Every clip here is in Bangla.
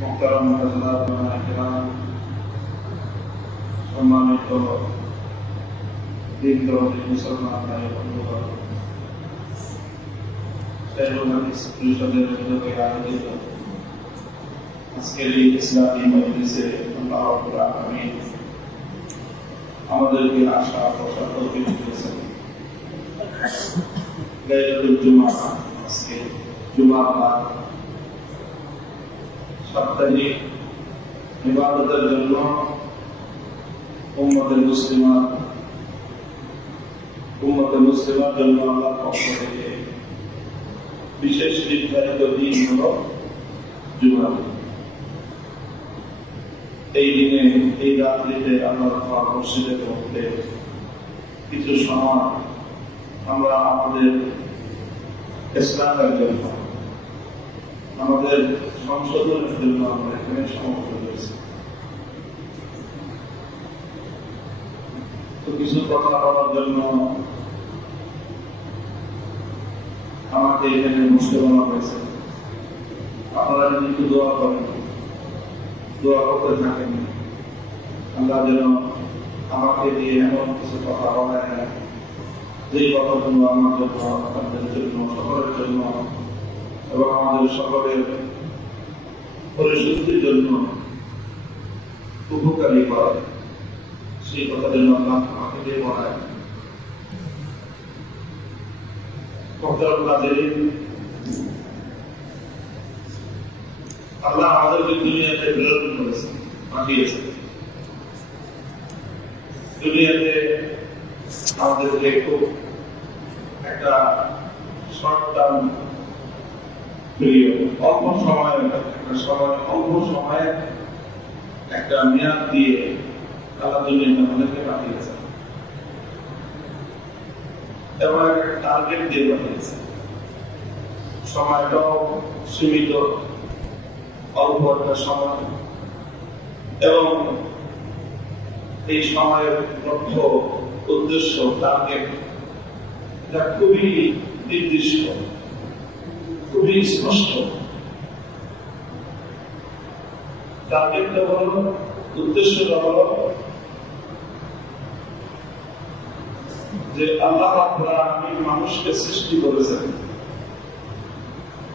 মোহতারাম হাজরাত কিরাম, সম্মানিত দিন দরদি মুসলমান ভাই বন্ধুগণ, শাইখুল হাদিস পরিষদের উদ্যোগে আয়োজিত আজকের এই ইসলামী মজলিসে আল্লাহ রাব্বুল আলামিন আমাদেরকে আশা প্রসাদ তৌফিক দিয়েছেন। লাইলাতুল জুমআ, আজকে জুমার রাত, সাপ্তাহিক ইবাদতের জন্য উম্মতে মুসলিমার জন্য আল্লাহর পক্ষ থেকে বিশেষ নির্ধারিত দিন হল জুমা। এই দিনে, এই রাত্রিতে আল্লাহর মসজিদের মধ্যে কিছু সময় আমরা আমাদের ইসলামের জন্য, আমাদের সংশোধনের জন্য আমরা এখানে সমর্থ করেছি। তো কিছু কথা বলার জন্য আমাকে এখানে বসতে বলা হয়েছে। আপনারা যদি একটু দোয়া করেন, দোয়া করতে থাকেন, আল্লাহ যেন আমাকে দিয়ে এমন কিছু কথা বলায় না যেই কথাগুলো আমার জন্য, আপনাদের জন্য, সকলের জন্য এবং আমাদের সকলের পরিশুদ্ধির জন্য উপকারী হয়, সেই কথা যেন আল্লাহ আমাকে দিয়ে বলায়। আল্লাহ আমাদেরকে দুনিয়াতে প্রেরণ করেছেন, পাঠিয়েছেন। দুনিয়াতে আমাদেরকে খুব একটা শর্ট টার্ম পিরিয়ড, অল্প সময়ে একটা মেয়াদ দিয়ে আল্লাহ দুনিয়াতে আমাদেরকে পাঠিয়েছেন এবং একটা টার্গেট দিয়ে পাঠিয়েছেন। সময়টাও সীমিত, অল্প একটা সময়, এবং এই সময়ের লক্ষ্য, উদ্দেশ্য, টার্গেট এটা খুবই নির্দিষ্ট, খুবই স্পষ্ট। টার্গেটটা হল, উদ্দেশ্যটা হল যে আল্লাহ রাব্বুল আলামিন মানুষকে সৃষ্টি করেছেন,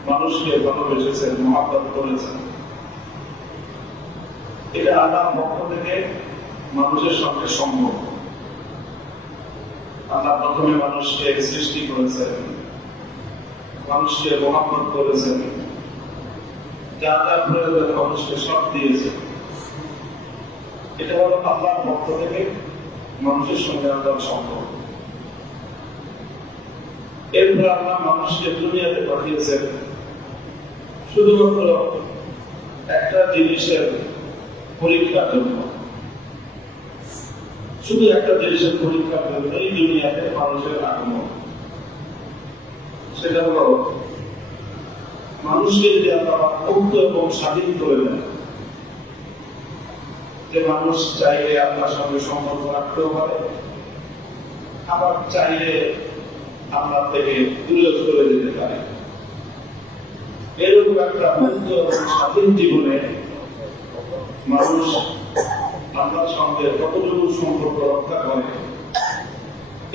মানুষকে ভালোবেসেছেন, মহব্বত করেছেন। এটা আল্লাহর পক্ষ থেকে মানুষের সঙ্গে সম্ভব। আল্লাহ প্রথমে মানুষকে সৃষ্টি করেছেন, মানুষকে মহব্বত করেছেন, যা যা প্রয়োজন মানুষকে সব দিয়েছেন। এটা হলো আল্লাহর পক্ষ থেকে মানুষের সঙ্গে আল্লাহর সম্পর্ক। এরপর আল্লাহ মানুষকে দুনিয়াতে পাঠিয়েছেন শুধুমাত্র একটা জিনিসের পরীক্ষার জন্য, শুধু একটা জিনিসের পরীক্ষার জন্য এই দুনিয়াতে মানুষের আগমন। সেটা হলো মানুষকে যদি আল্লাহ মুক্ত এবং স্বাধীন করে দেন, যে মানুষ চাইলে আল্লাহর সঙ্গে সম্পর্ক রাখতেও পারে, আবার চাইলে আল্লাহ থেকে দূরে সরে যেতে পারে। এরকম একটা মুক্ত এবং স্বাধীন জীবনে মানুষ আল্লাহর সঙ্গে কতটুকু সম্পর্ক রক্ষা করে,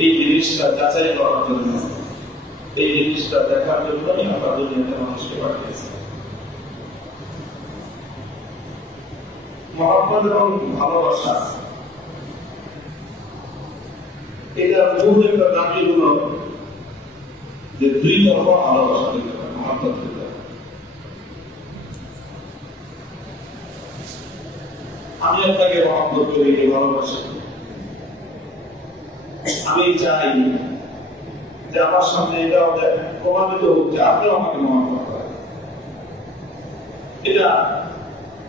এই জিনিসটা যাচাই করার জন্য, এই জিনিসটা দেখার জন্যই আল্লাহ দুনিয়াতে মানুষকে পাঠিয়েছে। মহব্বত এবং ভালোবাসা, এটার মূল একটা দাবি হলো যে দুই তরফা ভালোবাসা দিতে হবে, মহব্বত দিতে হবে। আমি আপনাকে মহব্বত করি, ভালোবাসি। আমি চাই যে আমার সামনে এটা প্রমাণিত হচ্ছে আপনিও আমাকে মহব্বত করেন। এটা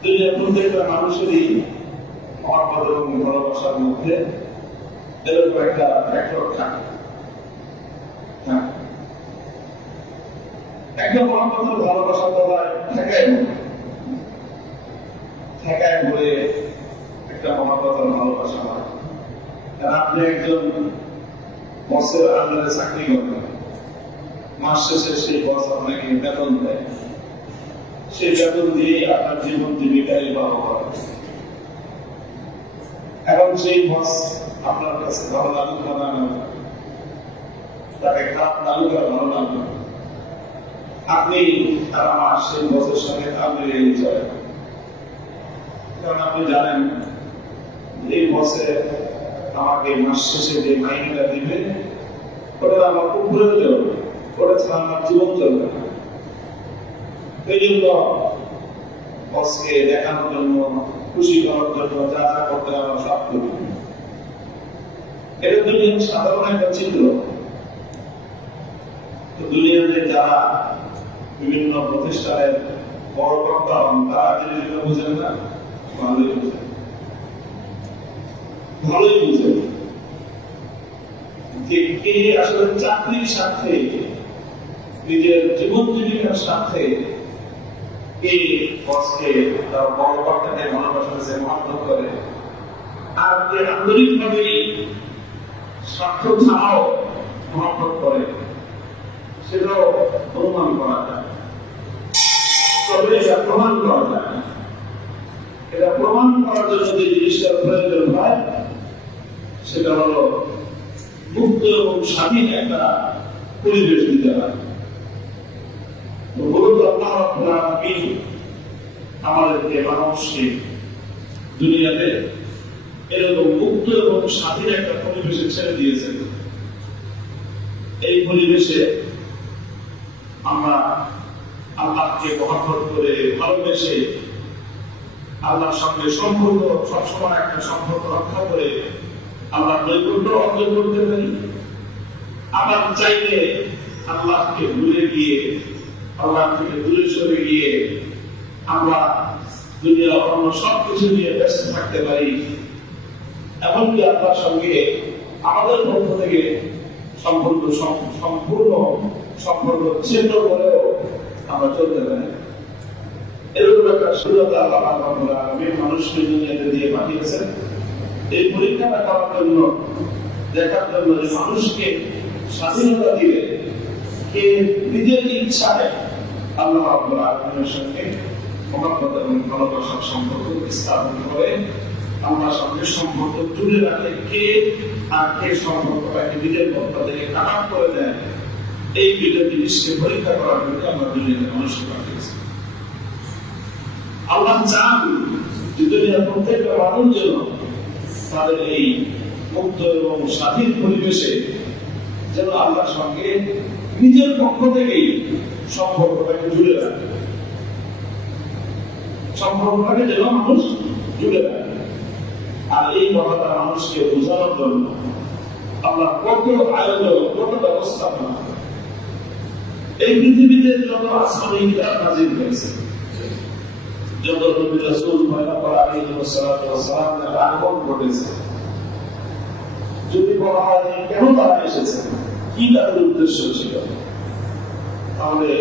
দুনিয়ার প্রত্যেকটা মানুষেরই মহব্বত এবং ভালোবাসার মধ্যে এরকম একটা ফ্যাক্টর থাকে। একটা মহব্বত ভালোবাসার দ্বারা ঠেকায় বলে একটা মহব্বত ভালোবাসা হয়। আপনি একজন বসের আন্ডারে চাকরি করেন, মাস শেষে সেই বস আপনাকে বেতন দেয়, সেই বেতন দিয়ে আপনার জীবন জীবিকা নির্বাহ করা। এখন সেই বস আপনার কাছে ভালো লাগুক না লাগুক, তাকে খারাপ লাগুক আর ভালো লাগুক, আপনি আর আমার সেই বসের সঙ্গে তাল মিলিয়ে চলে। কারণ আপনি জানেন এই বসে আমাকে মাস শেষে যে মাইনেটা দিবে ওটা আমার খুব প্রয়োজন, ওটা ছাড়া আমার জীবন চলবে না। এই জন্য বসকে দেখানোর জন্য, খুশি করার জন্য যা যা করতে আমরা সব করি। এটা দুনিয়ার সাধারণ একটা চিত্র। দুনিয়াতে যারা বিভিন্ন প্রতিষ্ঠানের বড় কর্তা হন তারা জিনিসগুলো বুঝেন না, ভালোই বুঝেন, ভালোই বুঝেন যে কে আসলে চাকরির সাথে নিজের জীবন জীবিকার সাথে এই বসকে তার বড় কর্তাকে ভালোবাসা মহাত্ম করে, আর যে আন্তরিকভাবে স্বার্থ ছাড়াও মহাত্ম করে, সেটাও অনুমান করা যায়। তবে এটা প্রমাণ করা যায়। এটা প্রমাণ করার জন্য যে জিনিসটার প্রয়োজন হয় সেটা হলো মুক্ত এবং স্বাধীন একটা পরিবেশ দিতে হয়। আমাদেরকে মানুষকে দুনিয়াতে এরকম মুক্ত এবং স্বাধীন একটা পরিবেশে ছেড়ে দিয়েছেন। এই পরিবেশে আমরা আল্লাহকে মহব্বত করে ভালোবেসে আল্লাহর সঙ্গে সম্পর্ক সবসময় একটা সম্পর্ক রক্ষা করে আল্লাহর নৈকট্য অর্জন করতে পারি। আবার চাইলে আল্লাহকে ভুলে গিয়ে, আল্লাহ থেকে দূরে সরে গিয়ে আমরা দুনিয়ার অন্য সবকিছু নিয়ে ব্যস্ত থাকতে পারি। এমনকি আল্লাহর সঙ্গে আমাদের পক্ষ থেকে সম্পূর্ণ সম্পর্ক ছিন্ন করেও আমরা চলতে পারি। এরকম একটা সুযোগতা আল্লাহ রাব্বুল আলামিন মানুষকে দুনিয়াতে দিয়ে পাঠিয়েছেন এই পরীক্ষাটা করার জন্য, দেখার জন্য যে মানুষকে স্বাধীনতা দিলে কে নিজের ইচ্ছায় আল্লাহ রাব্বুল আলামিনের সঙ্গে মহব্বত এবং ভালোবাসার সম্পর্ক স্থাপন করে, আল্লাহর সঙ্গে সম্পর্ক জুড়ে রাখে কে, আর কে সম্পর্কটাকে নিজের পক্ষ থেকে খারাপ করে দেয়। এই দুটো জিনিসকে পরীক্ষা করার জন্য আমরা দুনিয়াতে মানুষকে পাঠিয়েছি। আল্লাহ চান যে দুনিয়ার প্রত্যেকটা মানুষ যেন তাদের এই মুক্ত এবং স্বাধীন পরিবেশে যেন আল্লাহর সঙ্গে নিজের পক্ষ থেকেই সম্পর্কটাকে জুড়ে রাখে, সম্পর্কটাকে যেন মানুষ জুড়ে রাখে। আর এই কথাটা মানুষকে বোঝানোর জন্য আল্লাহ কত আয়োজন, কত ব্যবস্থাপনা এই পৃথিবীতে যত আসমানি কিতাব নাযিল হয়েছে, যত নবী রাসূল আলাইহিস সালামের আগমন ঘটেছে, যদি বলা হয় কেন তারা এসেছে, কি তাদের উদ্দেশ্য ছিল, তাহলে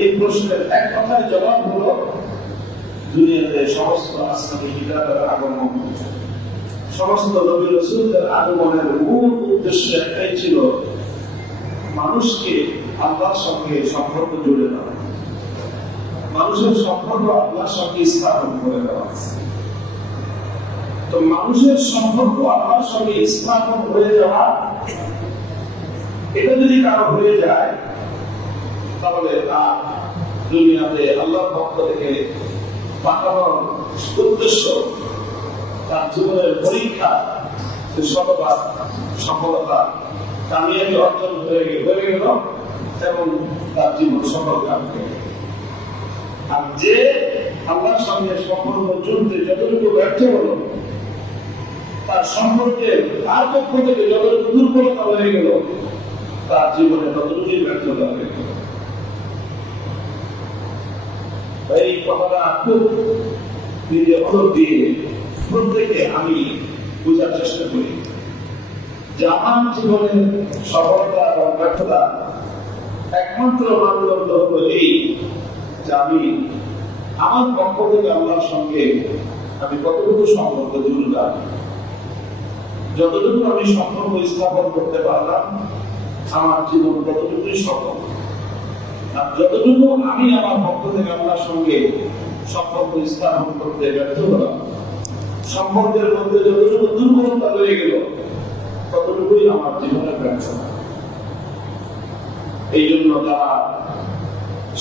এই প্রশ্নের এক কথায় জবাব হলো দুনিয়াতে সমস্ত আসমানি কিতাবের আগমন, সমস্ত নবী রাসূলদের আগমনের মূল উদ্দেশ্য একটাই ছিল, মানুষকে আল্লাহর সঙ্গে সম্পর্ক জুড়ে দেওয়া, মানুষের সম্পর্ক আল্লাহর সঙ্গে স্থাপন করে দেওয়া। তো মানুষের সম্পর্ক আল্লাহর সঙ্গে স্থাপন হয়ে যাওয়া, এটা যদি কারো হয়ে যায় তাহলে তার দুনিয়াতে আল্লাহর পক্ষ থেকে পাঠানোর উদ্দেশ্য, তার জীবনের পরীক্ষা শতবার সফলতা কামিয়াবি অর্জন হয়ে গেল এবং তার জীবন সফল কাটবে। আর যে আল্লাহর সঙ্গে সম্পর্ক জুড়তে যতটুকু ব্যর্থ হলো, তার সম্পর্কে তার পক্ষ থেকে যতটুকু দুর্বলতা হয়ে গেল, তার জীবনে ততটুকুই ব্যর্থতা হয়ে গেল। এই কথাটা খুব নিজে অনুরোধ দিয়ে প্রত্যেকে আমি বোঝার চেষ্টা করি যে আমার জীবনের সফলতা এবং ব্যর্থতা একমাত্র মানদণ্ড হলো এই যে আমি আমার পক্ষ থেকে আল্লাহর সঙ্গে আমি কতটুকু সম্পর্ক জুড়লাম, যতটুকু আমি সম্পর্ক স্থাপন করতে পারলাম আমার জীবন ততটুকুই সফল। আর যতটুকু আমি আমার পক্ষ থেকে আল্লাহর সঙ্গে সম্পর্ক স্থাপন করতে ব্যর্থ হলাম, সম্পর্কের মধ্যে যতটুকু দুর্বলতা রয়ে গেল, ততটুকুই আমার জীবনের ব্যর্থতা। এই জন্য তারা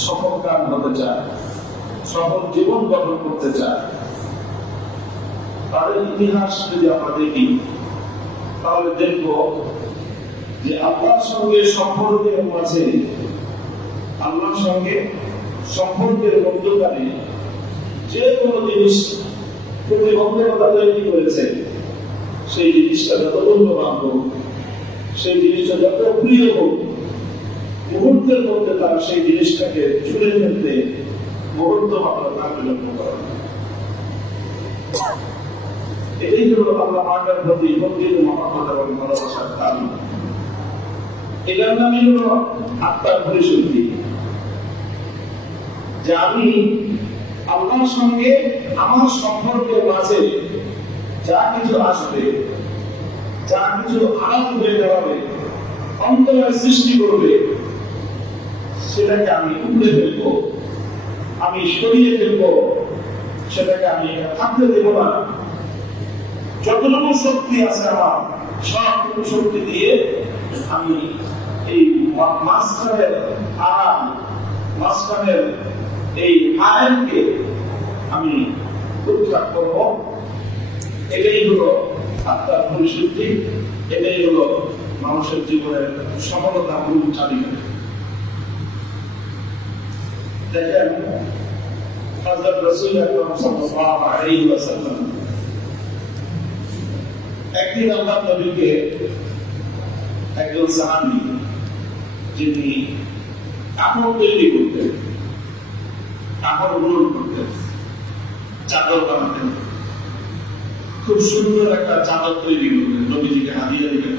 সফলকাম হতে চায়, সফল জীবন গঠন করতে চায়। তাদের ইতিহাস যদি আমরা দেখি, তাহলে দেখব যে আল্লাহর সঙ্গে সম্পর্কের মাঝে, আল্লাহর সঙ্গে সম্পর্কের মধ্যখানে যে কোনো জিনিস প্রতিবন্ধকতা তৈরি করেছে, সেই জিনিসটা যত মূল্যবান হোক, সেই জিনিসটা যত প্রিয় হোক, মুহূর্তের মধ্যে তারা সেই জিনিসটাকে ছুঁড়ে ফেলতে মুহূর্ত মাত্র না বিলম্ব করে। এই হলো আল্লাহ পাকের প্রতি গভীর মহব্বত এবং ভালোবাসার কারণ। এটার নামই হলো আত্মার পরিশুদ্ধি, যে আমি আল্লাহর সঙ্গে আমার সম্পর্কের মাঝে যা কিছু আসবে, যা কিছু আঘাত হয়ে দাঁড়াবে, অন্তরের সৃষ্টি করবে, সেটাকে আমি উপড়ে ফেলবো, আমি সরিয়ে ফেলবো, সেটাকে আমি থাকতে দেব না। যতটুকু শক্তি আছে আমার, সবটুকু শক্তি দিয়ে আমি এই মাঝখানের আরাম, মাঝখানের এই আয়নকে আমি উৎখাত করব। এটাই হলো আত্মার পরিশুদ্ধি, এটাই হলো মানুষের জীবনের সফলতা মূল চালিকা। দেখেন হযরত রাসূল আকরাম সাল্লাল্লাহু আলাইহি ওয়াসাল্লাম একদিন আল্লাহর নবীকে একজন সাহাবী, যিনি কাপড় তৈরি করতেন, কাপড় বুনন করতেন, চাদর বানাতেন, খুব সুন্দর একটা চাদর তৈরি করতেন, নবীজিকে হাদিয়া দিতেন,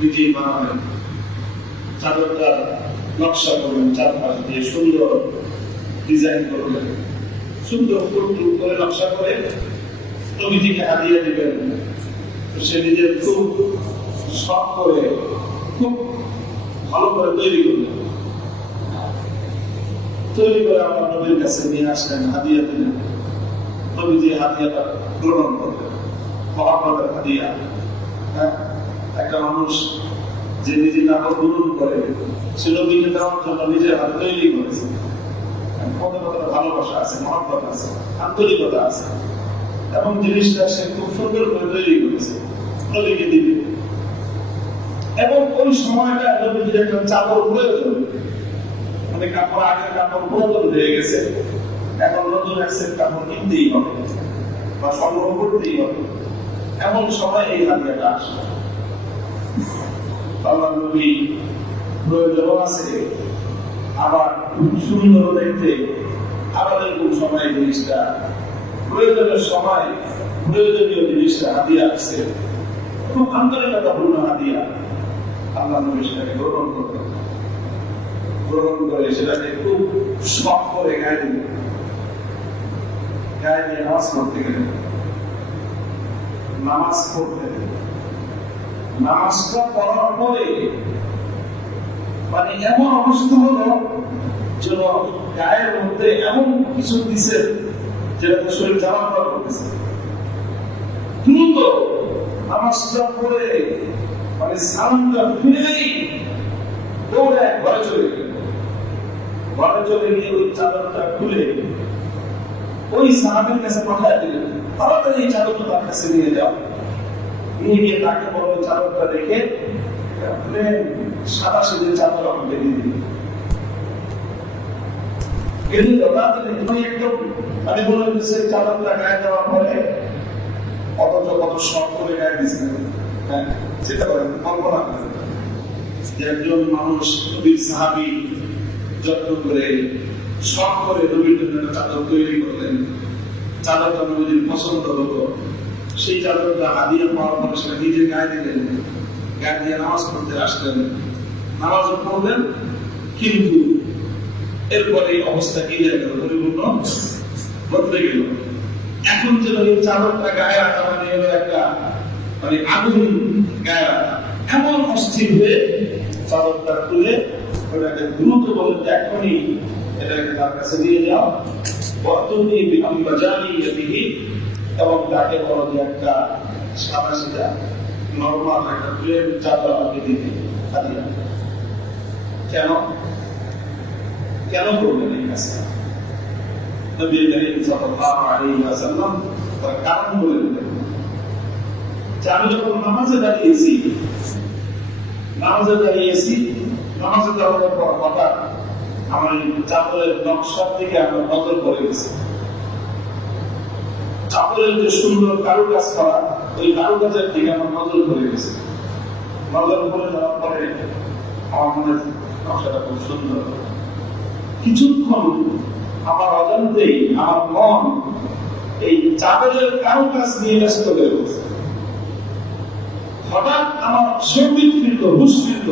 নিজেই বানাতেন। চাদরটার নকশা করবেন, চারপাশ দিয়ে সুন্দর ডিজাইন করবেন, সুন্দর ফুল করে নকশা করে নবীজিকে হাদিয়া দিবেন। সে নিজের খুব শখ করে, খুব ভালো করে তৈরি করলেন, তৈরি করে আমার নবীর কাছে নিয়ে আসলেন, হাদিয়া দিলেন। নবীজি হাদিয়াটা গ্রহণ করলেন, মহব্বতের হাদিয়া। একটা মানুষ যে নিজে কাপড় গ্রহণ করে, সে নবীকে দেওয়ার জন্য নিজের হাতে তৈরি করেছে। ভালোবাসা আছে, মহব্বত আছে, আন্তরিকতা আছে, এবং জিনিসটা সে খুব সুন্দর করে তৈরি করেছে, নবীকে দিবে। এবং ওই সময়টা নবীজির একটা চাদর প্রয়োজন, মানে কাপড়, আগের কাপড় পুরাতন হয়ে গেছে, এখন নতুন এক সেট কাপড় কিনতেই হবে বা সংগ্রহ করতেই হবে। এমন সময় এই হাদিয়াটা আসে। আল্লাহ নবী প্রয়োজন আছে, আবার সুন্দর দেখতে, আবার এরকম সময় জিনিসটা প্রয়োজনের সময় প্রয়োজনীয় জিনিসটা হাদিয়া আসছে, খুব আন্তরিকতাপূর্ণ হাদিয়া। আল্লাহ নবী সেটাকে গ্রহণ করতেন, গ্রহণ করে সেটাকে খুব শখ করে গায়ে দিলেন, গায়ে নিয়ে নামাজ পড়তে গেলেন। নামাজ পড়তেন, নামাজটা পড়ার পরে মানে এমন অবস্থা হলো যেন গায়ের মধ্যে এমন কিছু দিছে যেটা শরীর জ্বালা পড়া করতেছে। দ্রুত নামাজটা পড়ে মানে সালামটা ফিরেই দৌড়ে ঘরে চলে গেল। ঘরে চলে গিয়ে ওই চাদরটা খুলে ওই সাহাবীর কাছে পাঠিয়ে দিলেন, তাড়াতাড়ি এই চাদরটা তার কাছে নিয়ে যাও। নিয়ে গিয়ে তাকে বলল, চাদরটা দেখে সাদা সেজে চাদর আমাকে দিয়ে দিল। আমি বলে দিচ্ছি চাদরটা গায়ে দেওয়ার পরে অথচ কত শখ করে গায়ে দিচ্ছে। হ্যাঁ, চিন্তা করেন, কল্পনা করেন যে একজন মানুষ নবীর সাহাবী যত্ন করে শখ করে নবীর জন্য একটা চাদর তৈরি করলেন, চাদরটা নবীর পছন্দ হলো, সেই চাদরটা হাদিয়া পাওয়ার পরে সেটা নিজে গায়ে দিলেন, গায়ে দিয়ে নামাজ পড়তে আসলেন, নামাজ পড়লেন, কিন্তু এরপরে অবস্থা কি হয়ে গেল, পরিপূর্ণ বদলে গেল। এখন যেন এই চাদরটা গায়ে রাখা মানে হলো একটা মানে আগুন গায়ে রাখা, এমন অস্থির হয়ে চাদরটা খুলে ওটাকে দ্রুত বলে যে এখনই এটাকে তার কাছে দিয়ে যাও, বর্তমানে বিআমবাজানিয়াতিহি, এবং তাকে বলো যে একটা সাদা সিধা নরমাল একটা প্লেন চাদর আমাকে দিতে হাদিয়া। কেন কেন করবেন এই কাজটা? নবী করিম সাল্লাল্লাহু আলাইহি ওয়াসাল্লাম তার কারণ বলে দিলেন যে আমি যখন নামাজে দাঁড়িয়েছি, নামাজে দাঁড়ানোর পর হঠাৎ আমার চাদরের নকশার দিকে আমার নজর পড়ে গেছে। চাদরের যে সুন্দর কারুকাজ করা, ওই কারুকাজের দিকে আমার নজর পড়ে গেছে। নজর পড়ে যাওয়ার পরে আমার মনে নকশাটা খুব সুন্দর। কিছুক্ষণ আমার অজান্তেই আমার মন এই চাদরের কারুকাজ নিয়ে ব্যস্ত হয়ে গেছে। হঠাৎ আমার সঙ্গীত ফিরল, হুশ ফিরল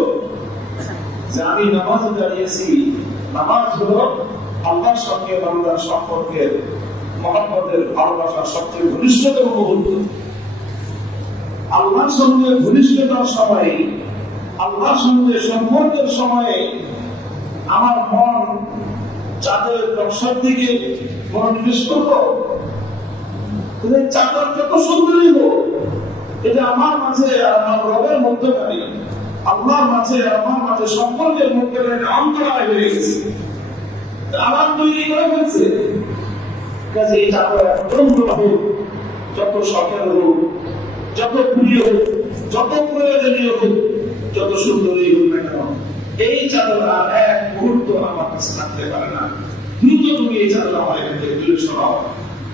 যে আমি নামাজে দাঁড়িয়েছি। নামাজ হলো আল্লাহর সঙ্গে বান্দার সম্পর্কের মহব্বতের ভালোবাসার সবচেয়ে ঘনিষ্ঠতম মুহূর্ত। আল্লাহর সঙ্গে ঘনিষ্ঠতার সময়ে, আল্লাহর সঙ্গে সম্পর্কের সময়ে আমার মন চাঁদের নকশার দিকে মনোনিবেশ করবো। চাঁদের যত সুন্দরই হোক, এটা আমার মাঝে আর আমার রবের মধ্যকারী, আল্লাহর মাঝে আর আমার মাঝে সম্পর্কের মধ্যকারী অন্তরায় হয়ে গেছে, আবার তৈরি করে ফেলছে। কাজে এই চাদর হোক, যত শখের হোক, যত প্রিয় হোক, যত প্রয়োজনীয় হোক, যত সুন্দরী হোক না কেন, এই চাদর আর এক মুহূর্ত আমার কাছে থাকতে পারে না। দ্রুত তুমি এই চাদর আমার এখান থেকে দূরে সরাও।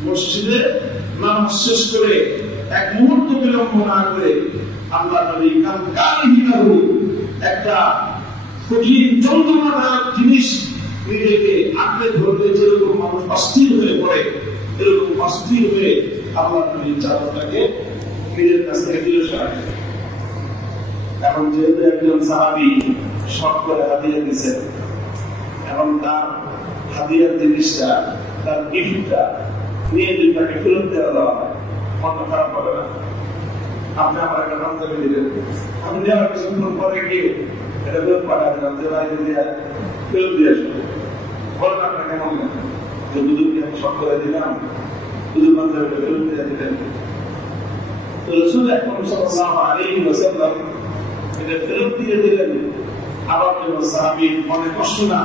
মসজিদে নামাজ শেষ করে এক মুহূর্ত বিলম্ব না করে আল্লাহ নবী একটা কঠিন যন্ত্রণাদায়ক জিনিস নিজেকে আঁকড়ে ধরলে যেরকম মানুষ অস্থির হয়ে পড়ে, এরকম অস্থির হয়ে আল্লাহ নবী চাদরটাকে নিজের কাছ থেকে দূরে সরায়। এখন যেহেতু একজন সাহাবী শখ করে হাদিয়া দিয়েছেন, এবং তার হাদিয়ার জিনিসটা, তার গিফটটা নিয়ে যদি তাকে ফেরত দেওয়া হয়, মনটা খারাপ হবে না? আপনি আমার একটা পাঞ্জাবি দিলেন, আমি নেওয়ার কিছুক্ষণ পরে গিয়ে এটা ফেরত পাঠা দিলাম যে বাড়িতে দিয়ে ফেরত দিয়ে আসবো, বলেন আপনার কেমন লাগে? যে দুজনকে আমি শখ করে দিলাম, দুজন পাঞ্জাবিটা ফেরত দিয়ে দিলেন। তো রাসূল আকরাম সাল্লাল্লাহু আলাইহি ওয়াসাল্লাম এটা ফেরত দিয়ে দিলেন। আবার কেন সাহাবীর মনে কষ্ট না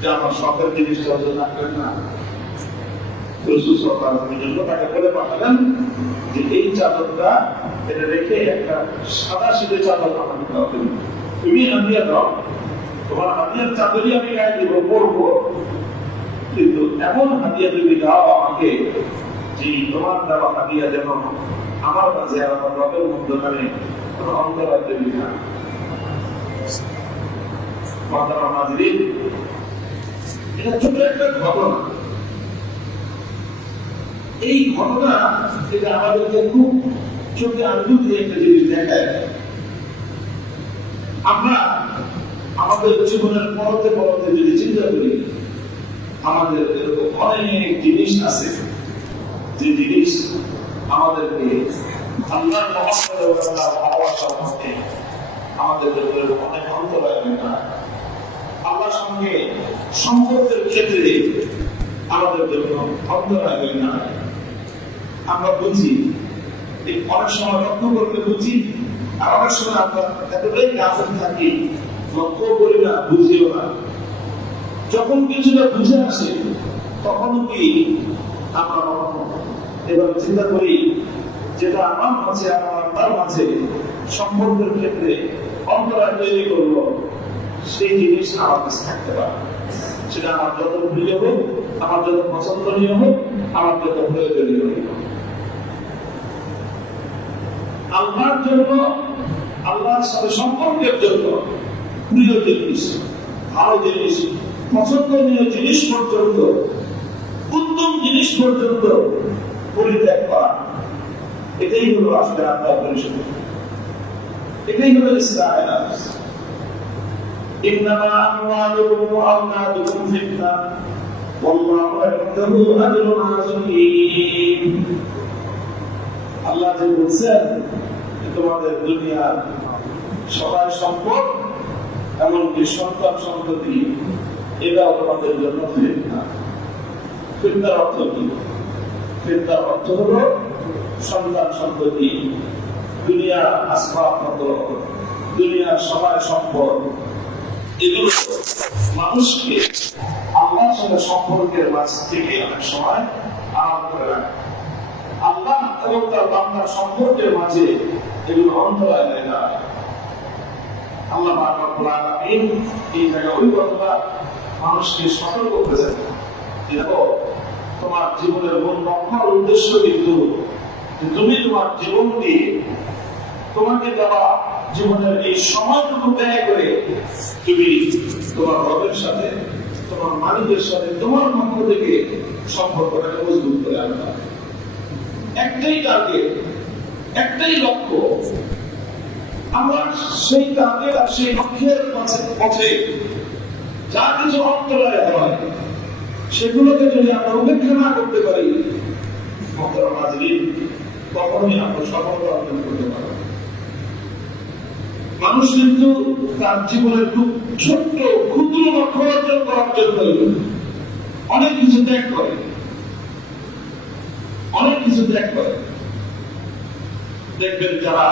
যে আমার শখের জিনিসটা অর্জন না করেন না? রাসূল সাল্লাল্লাহু আলাইহি ওয়াসাল্লাম জন্য তাকে বলে পাঠালেন যে এই চাদরটা এটা রেখে একটা সাদা সিধে চাদর আমাকে দাও, তুমি হাদিয়া দাও, তোমার হাদিয়ার চাদরই আমি গায়ে দিব, পরবো, কিন্তু এমন হাদিয়া তুমি দাও আমাকে যে তোমার দেওয়া হাদিয়া যেন আমার কাছে আর আমার রবের মধ্যখানে কোনো অন্তরায় তৈরি না। এটা ছোট একটা ঘটনা। এই ঘটনা এটা আমাদেরকে খুব চোখে আনন্দ দিয়ে একটা জিনিস দেখায়। আমরা আমাদের জীবনের পরতে পরতে যদি চিন্তা করি, আমাদের এরকম অনেক জিনিস আছে যে জিনিস আমাদেরকে আল্লাহর মহব্বতের ভালোবাসার মধ্যে আমাদের অনেক অন্তরায় না। আল্লাহর সঙ্গে সম্পর্কের ক্ষেত্রে আমাদের জন্য অন্তরায় হয় না। আমরা বুঝি, অনেক সময় লক্ষ্য করতে বুঝি, আর অনেক সময় আমরা এতটাই গাফেল থাকি, লক্ষ্য করি না, বুঝিও না। যখন কিছুটা বুঝে আসে তখনও কি আমরা এবার চিন্তা করি যেটা আমার মাঝে আর আমার মাঝে সম্পর্কের ক্ষেত্রে অন্তরায় তৈরি করবো, সেই জিনিস আমার কাছে থাকতে পারে। সেটা আমার যত প্রিয় হোক, আমার যত পছন্দনীয় হোক, আমার যত প্রয়োজনীয় হোক, আল্লাহর জন্য, আল্লাহর সাথে সম্পর্কের জন্য প্রিয় জিনিস, ভালো জিনিস, পছন্দনীয় জিনিস পর্যন্ত, উত্তম জিনিস পর্যন্ত পরিত্যাগ করা, এটাই হলো আসলে আল্লাহর পরিষদ, এটাই হলো ইসলাম। إنما أموالكم وأولادكم فتنة والله عنده أجر عظيم। আল্লাহ যে বলছেন তোমাদের দুনিয়ার সবাই সম্পদ এমনকি সন্তান সন্ততি, এটাও তোমাদের জন্য ফিতনা। ফিতনার অর্থ কি? ফিতনার অর্থ হলো সন্তান সন্ততি, দুনিয়ার আসবাবপত্র, দুনিয়ার সময় সম্পদ, এগুলো মানুষকে আল্লাহর সাথে সম্পর্কের মাঝ থেকে অনেক সময় আড়াল করে রাখে। আল্লাহ এবং তার বান্দার সম্পর্কের মাঝে এগুলো অন্তরায় দেয় না। আল্লাহ রাব্বুল আলামিন এই জায়গায় ওই কথা মানুষকে সতর্ক করেছেন, দেখো তোমার জীবনের মূল লক্ষ্য উদ্দেশ্য কিন্তু তুমি তোমার জীবনকে, তোমাকে দেওয়া জীবনের এই সময়টুকু ব্যয় করে তুমি তোমার রবের সাথে, তোমার মালিকের সাথে তোমার পক্ষ থেকে সম্পর্কটাকে মজবুত করে আনবা। একটাই টার্গেট, একটাই লক্ষ্য। আমরা সেই টার্গেট আর সেই লক্ষ্যের পথে যা কিছু অন্তরায় হয় সেগুলোকে যদি আমরা উপেক্ষা না করতে পারি, কখনোই আমরা সফলতা অর্জন করতে পারব। মানুষ কিন্তু তার জীবনের খুব ছোট্ট ক্ষুদ্র লক্ষ্য অর্জন করার জন্য অনেক কিছু ত্যাগ করে, অনেক কিছু ত্যাগ করে। দেখবেন যারা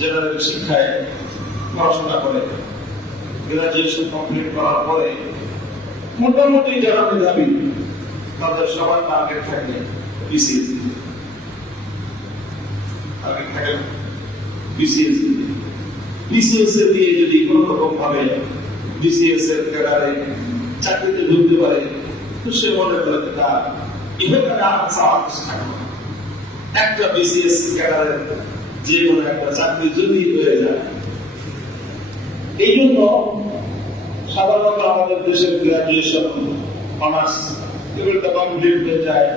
জেনারেল শিক্ষায় পড়াশোনা করে, গ্রাজুয়েশন কমপ্লিট করার পরে মোটামুটি যারা মেধাবী তাদের সবার টার্গেট থাকে বিসিএস, টার্গেট থাকে বিসিএস। বিসিএস এ দিয়ে যদি কোনো রকম ভাবে বিসিএস এর ক্যাডারে চাকরিতে ঢুকতে পারে, তো সে মনে করে তার ইহকালে আর চাওয়ার কিছু থাকবে না। একটা বিসিএস ক্যাডারের যে কোনো একটা চাকরি যদি হয়ে যায়। এই জন্য সাধারণত আমাদের দেশের গ্রাজুয়েশন অনার্স এগুলোটা কমপ্লিট হয়ে যায়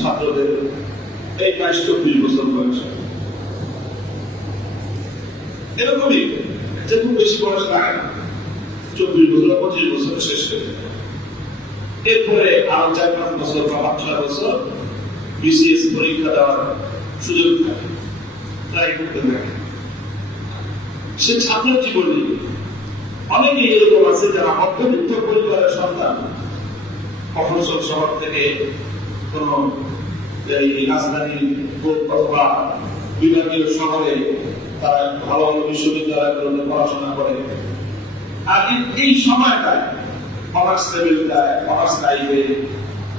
ছাত্রদের এই 22-24 বছর বয়সে। এরকমই যে খুব বেশি বয়স লাগে না, 24 বছর 25 বছর শেষ হয়ে যায়। এরপরে আরো 4-5 বছর বা 5-6 বছর বিসিএস পরীক্ষা দেওয়ার সুযোগ থাকে, ট্রাই করতে থাকে। সে ছাত্র জীবনে অনেকে এরকম আছে যারা মধ্যবিত্ত পরিবারের সন্তান, মফস্বল শহর থেকে কোন রাজধানী অথবা বিভাগীয় শহরে তারা ভালো ভালো বিশ্ববিদ্যালয়গুলোতে পড়াশোনা করে। আর এই সময়টায় অনার্স লেভেল দেয়, অনার্স লাইফে,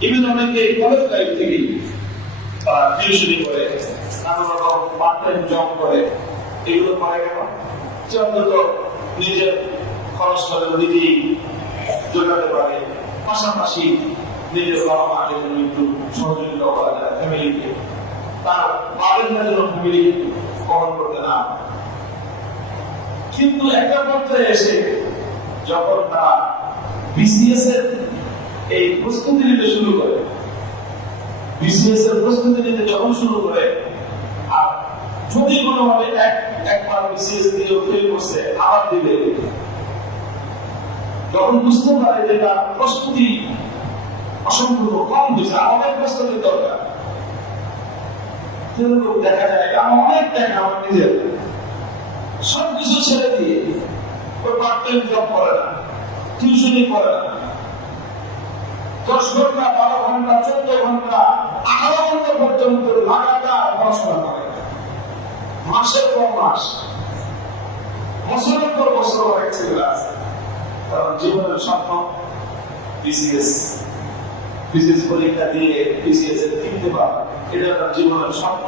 ইভেন অনেকে কলেজ লাইফ থেকেই তারা টিউশনি করে, নানা রকম পার্ট টাইম জব করে। এগুলো করে কেন? যে অন্তত নিজের খরচ করে নিজেই জোগাতে পারে, পাশাপাশি নিজের বাবা মাকে একটু সহযোগিতা করা যায় ফ্যামিলিকে, তার বাবার জন্য ফ্যামিলি বহন করতে না। কিন্তু একটা পর্যায়ে এসে যখন তারা বিসিএস এর এই প্রস্তুতি নিতে শুরু করে, বিসিএস এর প্রস্তুতি নিতে যখন শুরু করে, আর যদি কোনোভাবে একবার বিসিএস দিয়ে ফেল করছে আবার দিবে, যখন বুঝতে পারে যে তার প্রস্তুতি অসম্পূর্ণ কম হয়েছে, আমাদের প্রস্তুতি দরকার। দেখা যায় আমার অনেক দেখা, আমার নিজের সবকিছু ছেড়ে দিয়ে ওই পার্ট টাইম জব করে না, টিউশনি করে না, 10 ঘন্টা 12 ঘন্টা 14 ঘন্টা 18 ঘন্টা পর্যন্ত লাগাতার পড়াশোনা করে, মাসের পর মাস, বছরের পর বছর অনেক ছেলে আছে। কারণ জীবনের স্বপ্ন বিসিএস পরীক্ষা দিয়ে বিসিএস এর কিনতে পারা, এটা তার জীবনের স্বপ্ন।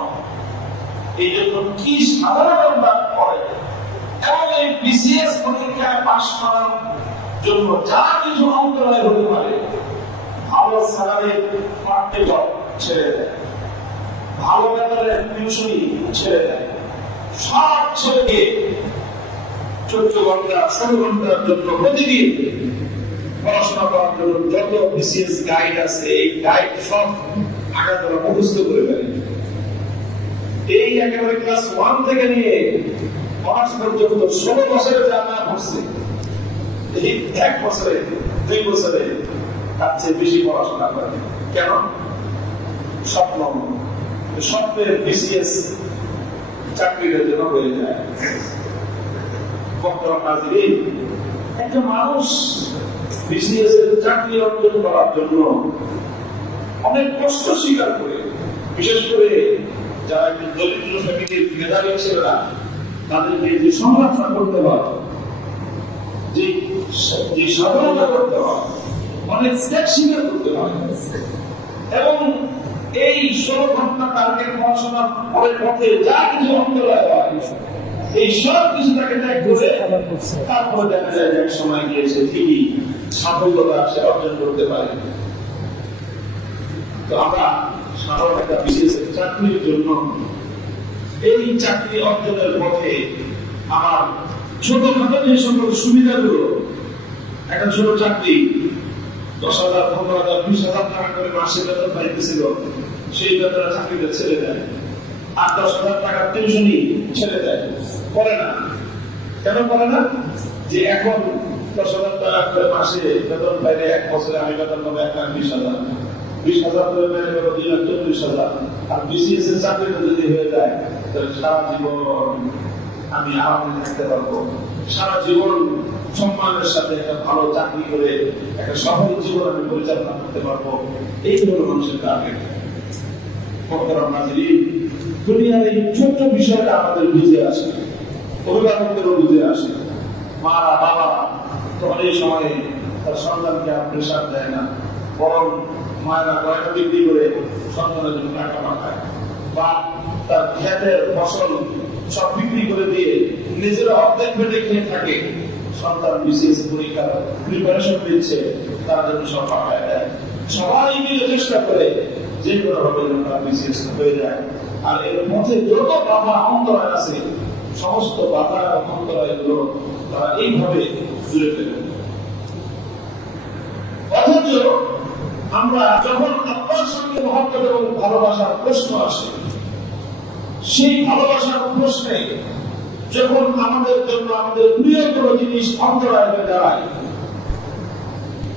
এই জন্য কি সাধারণ করে এবং এই বিসিএস পরীক্ষায় পাশ করার জন্য যা কিছু অন্তরায় হতে পারে, ভালো স্যালারির পার্টি জব ছেড়ে দেয়, ভালো বেতনের টিউশনি ছেড়ে দেয়, সব ছেড়ে দিয়ে 14 ঘন্টা 16 ঘন্টার জন্য প্রতিদিন পড়াশোনা করার জন্য যত বিসিএস গাইড আছে, এই গাইড সব আগে তারা মুখস্থ করে ফেলে। এই একেবারে ক্লাস 1 থেকে নিয়ে অনার্স পর্যন্ত 16 বছরের জানা পড়ছে, এই 1 বছরে 2 বছরে তার চেয়ে বেশি পড়াশোনা করে। কেন? স্বপ্নের বিসিএস চাকরির জন্য হয়ে যায়। একটা মানুষ বিসিএস এর চাকরি অর্জন করার জন্য অনেক কষ্ট স্বীকার করে, বিশেষ করে যারা একটু দরিদ্র ফ্যামিলির মেধাবী ছেলেরা, তাদেরকে যে সংগ্রামটা করতে হয়, যে সাধনা করতে হয়, অনেক ত্যাগ স্বীকার করতে হয়, এবং এই 16 ঘন্টা টার্গেট পড়াশোনার পরের পথে যা কিছু অন্তরায় হয়, এই সব কিছু তাকে ত্যাগ করে তারপরে দেখা যায় এক সময় গিয়েছে ঠিকই সাফল্যতা সে অর্জন করতে পারে। তো আমরা সাধারণ একটা বিশেষ চাকরির জন্য এই চাকরি অর্জনের পথে আমার ছোটখাটো যে সকল সুবিধাগুলো, একটা ছোট চাকরি 10,000, 15,000, 20,000 টাকা করে মাসে বেতন পাইতেছিল, সেই বেতনে চাকরিটা ছেড়ে দেয়। 8-10,000 টাকার টিউশনই ছেড়ে দেয়, করে না। কেন করে না? যে এখন 10,000 টাকা করে মাসে বেতন পাইলে 1 বছরে আমি বেতন পাবো 1,20,000, 20,000 করে মেরে গেল 2,40,000। আর বিসিএস এর চাকরিটা যদি হয়ে যায় তাহলে সারা জীবন আমি আরামে থাকতে পারবো, সারা জীবন সম্মানের সাথে একটা ভালো চাকরি করে একটা সফল জীবন আমি পরিচালনা করতে পারবো। এই হলো মানুষের টার্গেট। দুনিয়ার এই ছোট্ট বিষয়টা আমাদের বুঝে আসে, অভিভাবকদেরও বুঝে আসে। মারা বাবা তখন এই সময়ে তার সন্তানকে আর প্রেশার দেয় না, বরং মায়েরা গয়না বিক্রি করে সন্তানের জন্য টাকা পাঠায়, বা তার ক্ষেতের ফসল সব বিক্রি করে দিয়ে নিজেরা অর্ধেক পেটে খেয়ে থাকে। সন্তান বিসিএস পরীক্ষার প্রিপারেশন দিচ্ছে, তার জন্য সব পাঠায় দেয়। সবাই মিলে চেষ্টা করে যে কোনো ভাবে তার বিসিএস হয়ে যায়। আর এর মধ্যে যত বাধা অন্তরায় আছে, সমস্ত বাধা এবং অন্তরায় গুলো তারা এইভাবে দূরে ফেলে। অথচ আমরা যখন আপনার সঙ্গে মহব্বত এবং ভালোবাসার প্রশ্ন আসে, সেই ভালোবাসার প্রশ্নে যখন আমাদের জন্য আমাদের প্রিয় কোনো জিনিস অন্তরায় হয়ে দাঁড়ায়,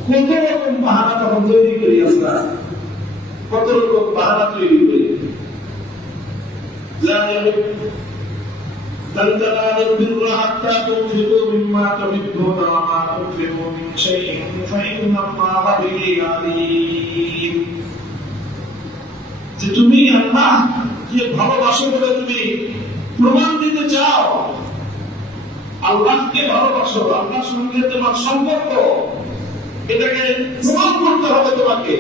কত রকম বাহানা তখন তৈরি করি আমরা, কত রকম বাহানা তৈরি করি। لن تنالوا البر حتى تنفقوا مما تحبون وما تنفقوا من شيء فإن الله به عليم। যে তুমি আল্লাহকে ভালোবাসো বলে তুমি প্রমাণ দিতে চাও, আল্লাহকে ভালোবাসো, আল্লাহর সঙ্গে তোমার সম্পর্ক, এটাকে প্রমাণ করতে হবে তোমাকে।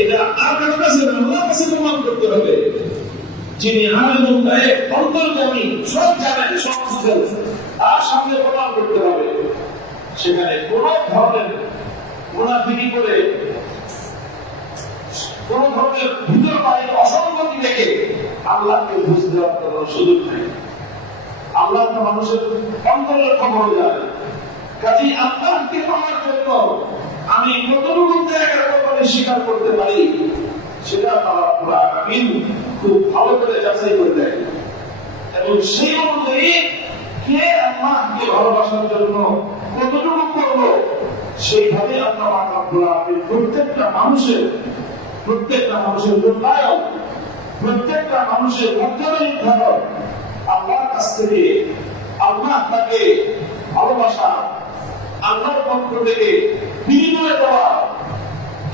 এটা আর কারো কাছে না, আল্লাহর কাছে প্রমাণ করতে হবে। যিনি আলিমুল গায়ব, অন্তর্যামী, সব জানেন, সব বুঝেন, তার সামনে প্রমাণ করতে হবে। সেখানে কোন ধরনের মুনাফিকি করে, কোন ধরনের ভিতর বাইরে অসঙ্গতি দেখে আল্লাহকে বুঝ দেওয়ার কোন সুযোগ নেই। আল্লাহ তো মানুষের অন্তরের খবর জানে। কাজেই আল্লাহকে পাওয়ার জন্য আমি কতটুকু ত্যাগের ব্যাপারে স্বীকার করতে পারি, সেটা আল্লাহ খুব ভালো করে যাচাই করে দেয়। এবং সেই অনুযায়ী কে আল্লাহকে ভালোবাসার জন্য কতটুকু করবো, সেইভাবে আল্লাহ প্রত্যেকটা মানুষের মূল্যায়ন, প্রত্যেকটা মানুষের মর্যাদা নির্ধারণ আল্লাহর কাছ থেকে, আল্লাহ তাকে ভালোবাসা, আল্লাহর পক্ষ থেকে বিনিময় দেওয়া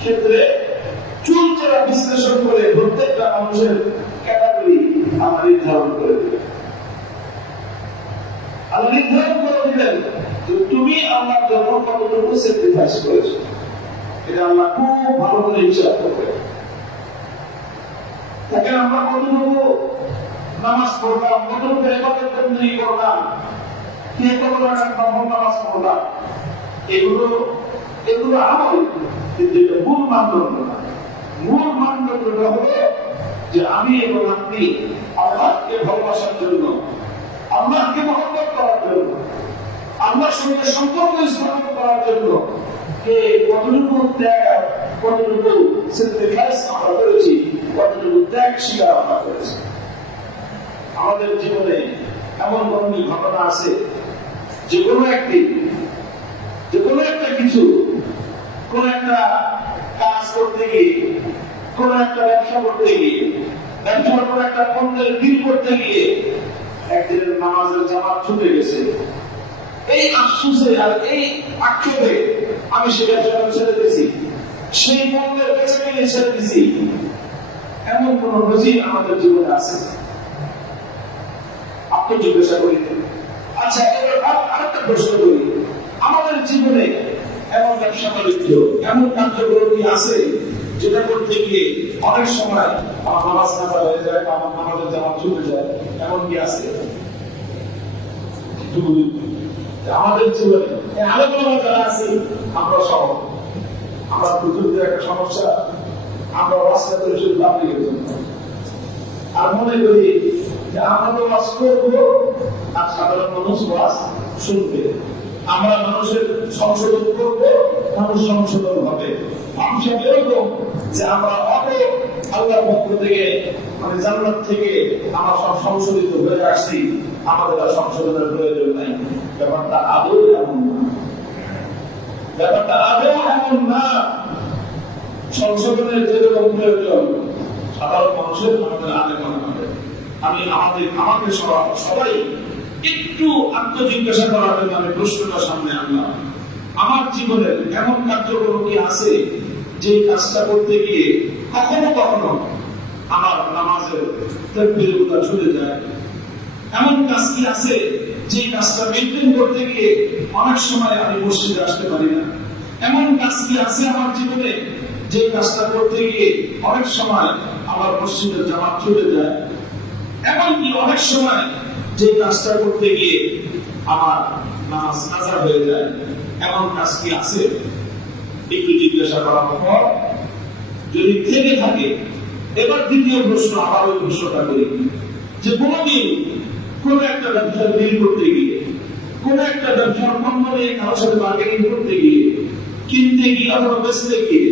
ক্ষেত্রে চুলচেরা বিশ্লেষণ করে প্রত্যেকটা মানুষের ক্যাটাগরি আমরা নির্ধারণ করে দিলেন। আল্লাহ নির্ধারণ করে দিলেন যে তুমি আল্লাহর জন্য কতটুকু স্যাক্রিফাইস করেছো, এটা আল্লাহ খুব ভালো করে হিসাব করবে। তাকে আমরা কতটুকু নামাজ পড়লাম, কতটুকু ইবাদত বন্দেগী করলাম, কে কত নামাজ পড়লাম, এগুলো আমল, কিন্তু এটা মূল মানদণ্ড না। মূল মানদণ্ডটা হলো যে আমি এবং আপনি আল্লাহকে ভালোবাসার জন্য, আল্লাহকে মহব্বত করার জন্য, আল্লাহর সঙ্গে সম্পর্ক স্থাপন করার জন্য কে কতটুকু ত্যাগ, কতটুকু স্যাক্রিফাইস আমরা করেছি, কতটুকু ত্যাগ স্বীকার আমরা করেছি। আমাদের জীবনে এমন অনেক ঘটনা আছে, যে কোনো একটা কিছু, কোন একটা কাজ করতে গিয়ে, কোন একটা ব্যবসা করতে গিয়ে, ব্যবসার কোন একটা পণ্যের ডিল করতে গিয়ে একদিনের নামাজের জামাত ছুটে গেছে, এই আফসোসে আর এই আক্ষেপে আমি সে ব্যবসাটা ছেড়ে দিয়েছি, সেই মন্দের বেছে কিনে ছেড়ে দিয়েছি, এমন কোন নজির আমাদের জীবনে আছে? আপনি জিজ্ঞাসা করি। আচ্ছা, এবার আরেকটা প্রশ্ন করি, আমাদের জীবনে এমন ব্যবসা বাণিজ্য, এমন কার্যক্রম কি আছে যেটা করতে গিয়ে অনেক সময় আমার নামাজ কাজা হয়ে যায় বা আমার নামাজের জামাত ছুটে যায়? এমন কি আছে? আমাদের জীবনে আলোচনা যারা আছি আমরা সহ, আমরা প্রযুক্তির একটা সমস্যা, আমরা রাস্তা করে শুধু পাবলিকের জন্য, আর মনে করি যে আমরা তো ওয়াজ করবো আর সাধারণ মানুষ ওয়াজ শুনবে, আমরা মানুষের সংশোধন করবো, মানুষ সংশোধন হবে। মানুষের এরকম যে আমরা অত আল্লাহর পক্ষ থেকে মানে জান্নাত থেকে আমরা সব সংশোধিত হয়ে আসছি, আমাদের আর সংশোধনের প্রয়োজন নাই। ব্যাপারটা আদৌ এমন না, ব্যাপারটা আদৌ এমন না। সংশোধনের যেরকম প্রয়োজন সাধারণ মানুষের, আমাদের আগে মনে হবে। আমি আমাদের সবাই একটু আত্মজিজ্ঞাসা করার জন্য আমি প্রশ্নটা সামনে আনলাম। আমার জীবনের এমন কার্যক্রম কি আছে যে কাজটা করতে গিয়ে কখনো কখনো আমার নামাজের তাকবীরটা ছুটে যায়? এমন কাজ কি আছে যে কাজটা মেনটেন করতে গিয়ে অনেক সময় আমি মসজিদে আসতে পারি না? এমন কাজ কি আছে আমার জীবনে যে কাজটা করতে গিয়ে অনেক সময় আমার মসজিদের জামাত ছুটে যায়? এমনকি অনেক সময় যে কাজটা করতে গিয়ে আমার নামাজ কাজা হয়ে যায়, এমন কাজ কি আছে? একটু জিজ্ঞাসা করার পর যদি থেকে থাকে, এবার দ্বিতীয় প্রশ্ন, আবার ওই প্রশ্নটা করি যে কোনদিন কোন একটা ব্যবসার ডিল করতে গিয়ে, কোন একটা ব্যবসার পণ্য নিয়ে কারোর সাথে বার্গেনিং করতে গিয়ে, কিনতে গিয়ে অথবা বেচতে গিয়ে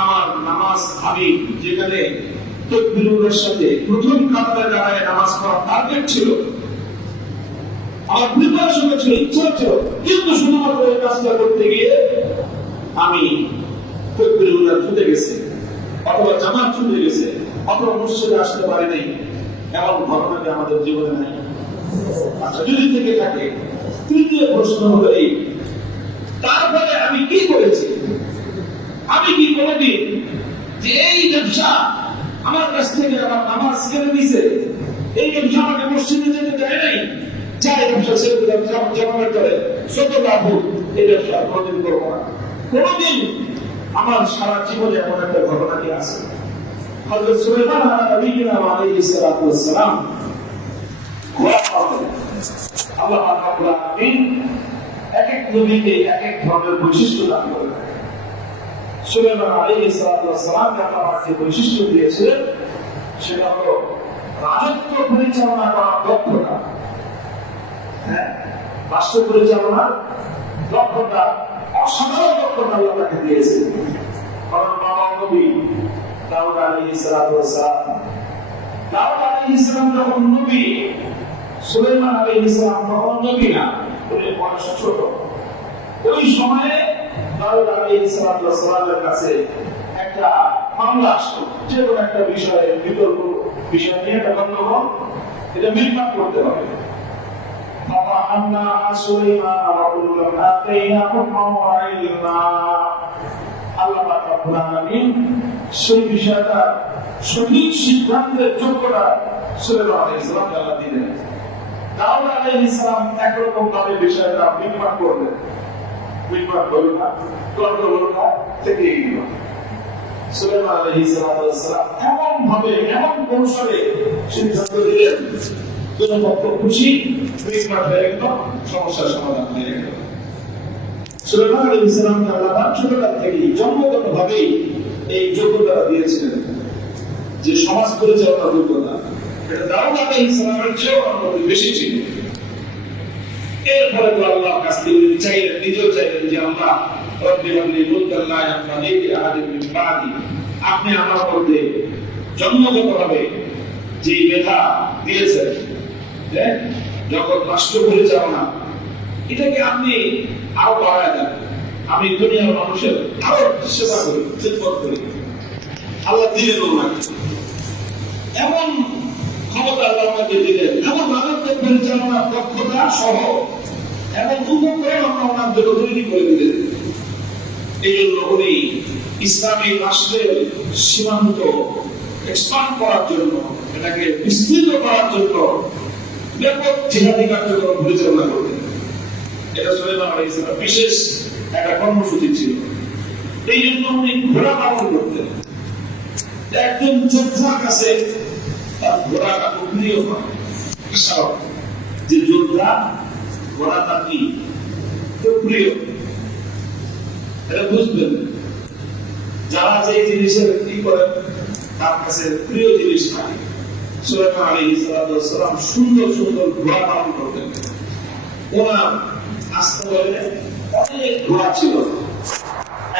আমার নামাজ, আমি যেখানে তাকবীরের সাথে প্রথম কাতারে দাঁড়ায় নামাজ পড়ার টার্গেট ছিল, আমার প্রিপারেশন ছিল, ইচ্ছা ছিল, কিন্তু শুধুমাত্র এই কাজটা করতে গিয়ে আমি তাকবীরের ছুটে গেছে, অথবা জামাত ছুটে গেছে, অথবা মসজিদে আসতে পারি নাই, এমন ঘটনা কি আমাদের জীবনে নাই? আচ্ছা, যদি থেকে থাকে, তৃতীয় প্রশ্ন হলো এই, তারপরে আমি কি করেছি? আমি কি কোনদিন যে এই ব্যবসা আমার কাছ থেকে আমার নামাজ কেড়ে দিয়েছে, এই ব্যবসা আমাকে মসজিদে যেতে দেয় নাই, যাই ব্যবসা ছেড়ে জমানো করে ছোট লাভ হোক, এই ব্যবসা কোনদিন করবো না। কোনদিন আমার সারা জীবনে এমন একটা ঘটনা কি আছে? হযরত সুলাইমান আলাইহিস সালাতু ওয়াস সালাম, আল্লাহ রাব্বুল আলামিন এক এক নবীকে এক এক ধরনের বৈশিষ্ট্য দান করেন। সুলাইমান আলাইহিস সালাতু ওয়াস সালামকে আল্লাহ যে বৈশিষ্ট্য দিয়েছিলেন সেটা হলো রাজত্ব পরিচালনা করার দক্ষতা। হ্যাঁ, রাষ্ট্র পরিচালনার দক্ষতা, অসাধারণ দক্ষতা আল্লাহ তাকে দিয়েছেন। কারণ বাবা নবী দাউদ আলাইহিস সালাতু ওয়াস সালাম, দাউদ আলাইহিস সালাম যখন নবী, সুলাইমান আলাইহিস সালাম তখন নবী না, উনি বয়স ছোট। ওই সময়ে দাউদ আলাইহিস সালাতু ওয়াস সালামের কাছে একটা মামলা আসতো, যে কোনো একটা বিষয়ে বিতর্ক বিষয় নিয়ে একটা গন্ডগোল, এটা মিটমাট করতে হবে। সেই বিষয়টা সঠিক সিদ্ধান্তের যোগ্যতা সুলাইমান আলাইহিস সালামকে আল্লাহ দিলেন। দাউদ আলাইহিস সালাম একরকম ভাবে বিষয়টা মিটমাট করলেন, মিটমাট হলো না, গন্ডগোল থেকে গেল। সুলাইমান আলাইহিস সালাম এমন ভাবে, এমন কৌশলে সিদ্ধান্ত দিলেন, কোন পক্ষ খুশি, মিটমাট হয়ে গেল, সমস্যার সমাধান হয়ে গেল। সুলাইমান আলাইহিস সালামকে আল্লাহ ছোটকাল থেকেই জন্মগত ভাবেই এই যোগ্যতা দিয়েছিলেন, যে সমাজ পরিচালনার যোগ্যতা, এটা দাউদ আলাইহিস সালামের চেয়েও অনেক বেশি ছিল। এরপরে তো আল্লাহর কাছ থেকে চাইলেন, নিজেও চাইলেন যে আল্লাহ রব্বি হাবলি মুলকান লা ইয়ানবাগি লিআহাদিন মিন বা'দি, আপনি আমার মধ্যে জন্মগতভাবে যে মেধা দিয়েছেন, জগৎ রাষ্ট্র পরিচালনা, এটাকে আপনি আরো বাড়ায় দেন, আমি দুনিয়ার মানুষের আরো সেবা করি, খেদমত করি। আল্লাহ দিলেন ওনাকে এমন ক্ষমতা আল্লাহ আমাকে দিলেন, এমন রাজত্ব পরিচালনার দক্ষতা সহ এমন উপকরণ আমরা ওনার জন্য তৈরি করে দিলেন। এই জন্য উনি ইসলামী রাষ্ট্রের সীমান্ত এক্সপান্ড করার জন্য, এটাকে বিস্তৃত করার জন্য ব্যাপক জিহাদি কার্যক্রম পরিচালনা করতেন। এটা সুলাইমান আলাইহিস সালাম বিশেষ একটা কর্মসূচি ছিল। এই জন্য উনি ঘোড়া পালন করতেন। একজন যোদ্ধার কাছে তার ঘোড়াটা খুব প্রিয় হয়, যে যোদ্ধা ঘোড়া তার কি খুব প্রিয়, এটা বুঝবেন। যারা যে জিনিসের কি করেন তার কাছে প্রিয় জিনিস থাকে। সুলাইমান আলাইহিস সালাম সুন্দর সুন্দর ঘোড়া পালন করতেন। ওনার আসতে বলে অনেক ঘোড়া ছিল।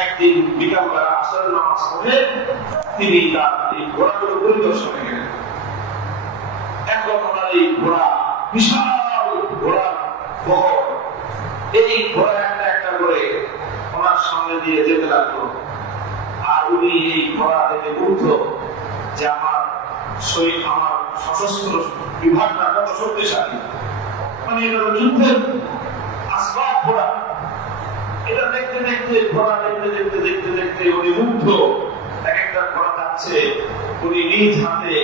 একদিন বিকালবেলা আসরের নামাজ পড়ে তিনি তার এই ঘোড়াগুলো পরিদর্শনে গেলেন। এখন ওনার এই ঘোড়া বিশাল ঘোড়ার বহর, এই ঘোড়া একটা একটা করে ওনার সামনে দিয়ে যেতে লাগলো। আর উনি এই ঘোড়া থেকে বুঝত যে আমার শরীর, আমার সশস্ত্র বিভাগটা কত শক্তিশালী, মানে এটা যুদ্ধের আসবাব ঘোড়া। এটা দেখতে দেখতে ঘোড়া দেখতে উনি মুগ্ধ। এক একটা ঘোড়া যাচ্ছে, উনি নিজ হাতে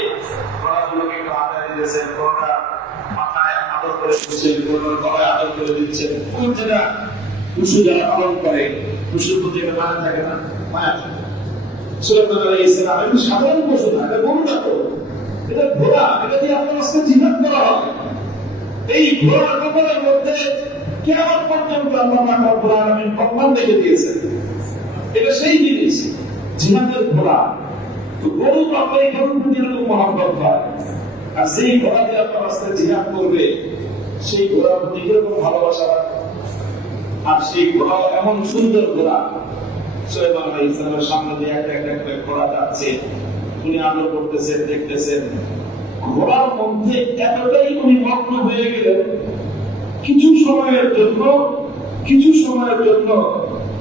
ঘোড়াগুলোকে একটু আদায় দিয়েছেন, ঘোড়াটা মাথায় আদর করে দিচ্ছেন, ঘোড়ার গলায় আদর করে দিচ্ছেন। কোন যেটা পশু যারা পালন করে, পশুর প্রতি একটা মায়া থাকে না, মায়া থাকে। সুলাইমান আলাইহিস সালাম এটা সাধারণ পশু না, এটা গরু না, এটা ঘোড়া। এটা দিয়ে আপনার রাস্তায় জিহাদ করা হয়। এই ঘোড়ার ব্যাপারের মধ্যে কিয়ামত পর্যন্ত আল্লাহ রাব্বুল আলামিন প্রমাণ রেখে দিয়েছেন। এটা সেই জিনিস, জিহাদের ঘোড়া। তো গরু তো আপনার এই গরুর প্রতি এরকম মহব্বত হয়, আর যেই ঘোড়া দিয়ে আপনার রাস্তায় জিহাদ করবে সেই ঘোড়ার প্রতি কিরকম ভালোবাসা রাখবে। আর সেই ঘোড়া এমন সুন্দর ঘোড়া, সুলাইমান আলাইহিস সালামের সামনে দিয়ে একটা একটা ঘোড়া যাচ্ছে, উনি আদর করতেছেন, দেখতেছেন। ঘোড়ার মধ্যে এতটাই উনি মগ্ন হয়ে গেলেন, কিছু সময়ের জন্য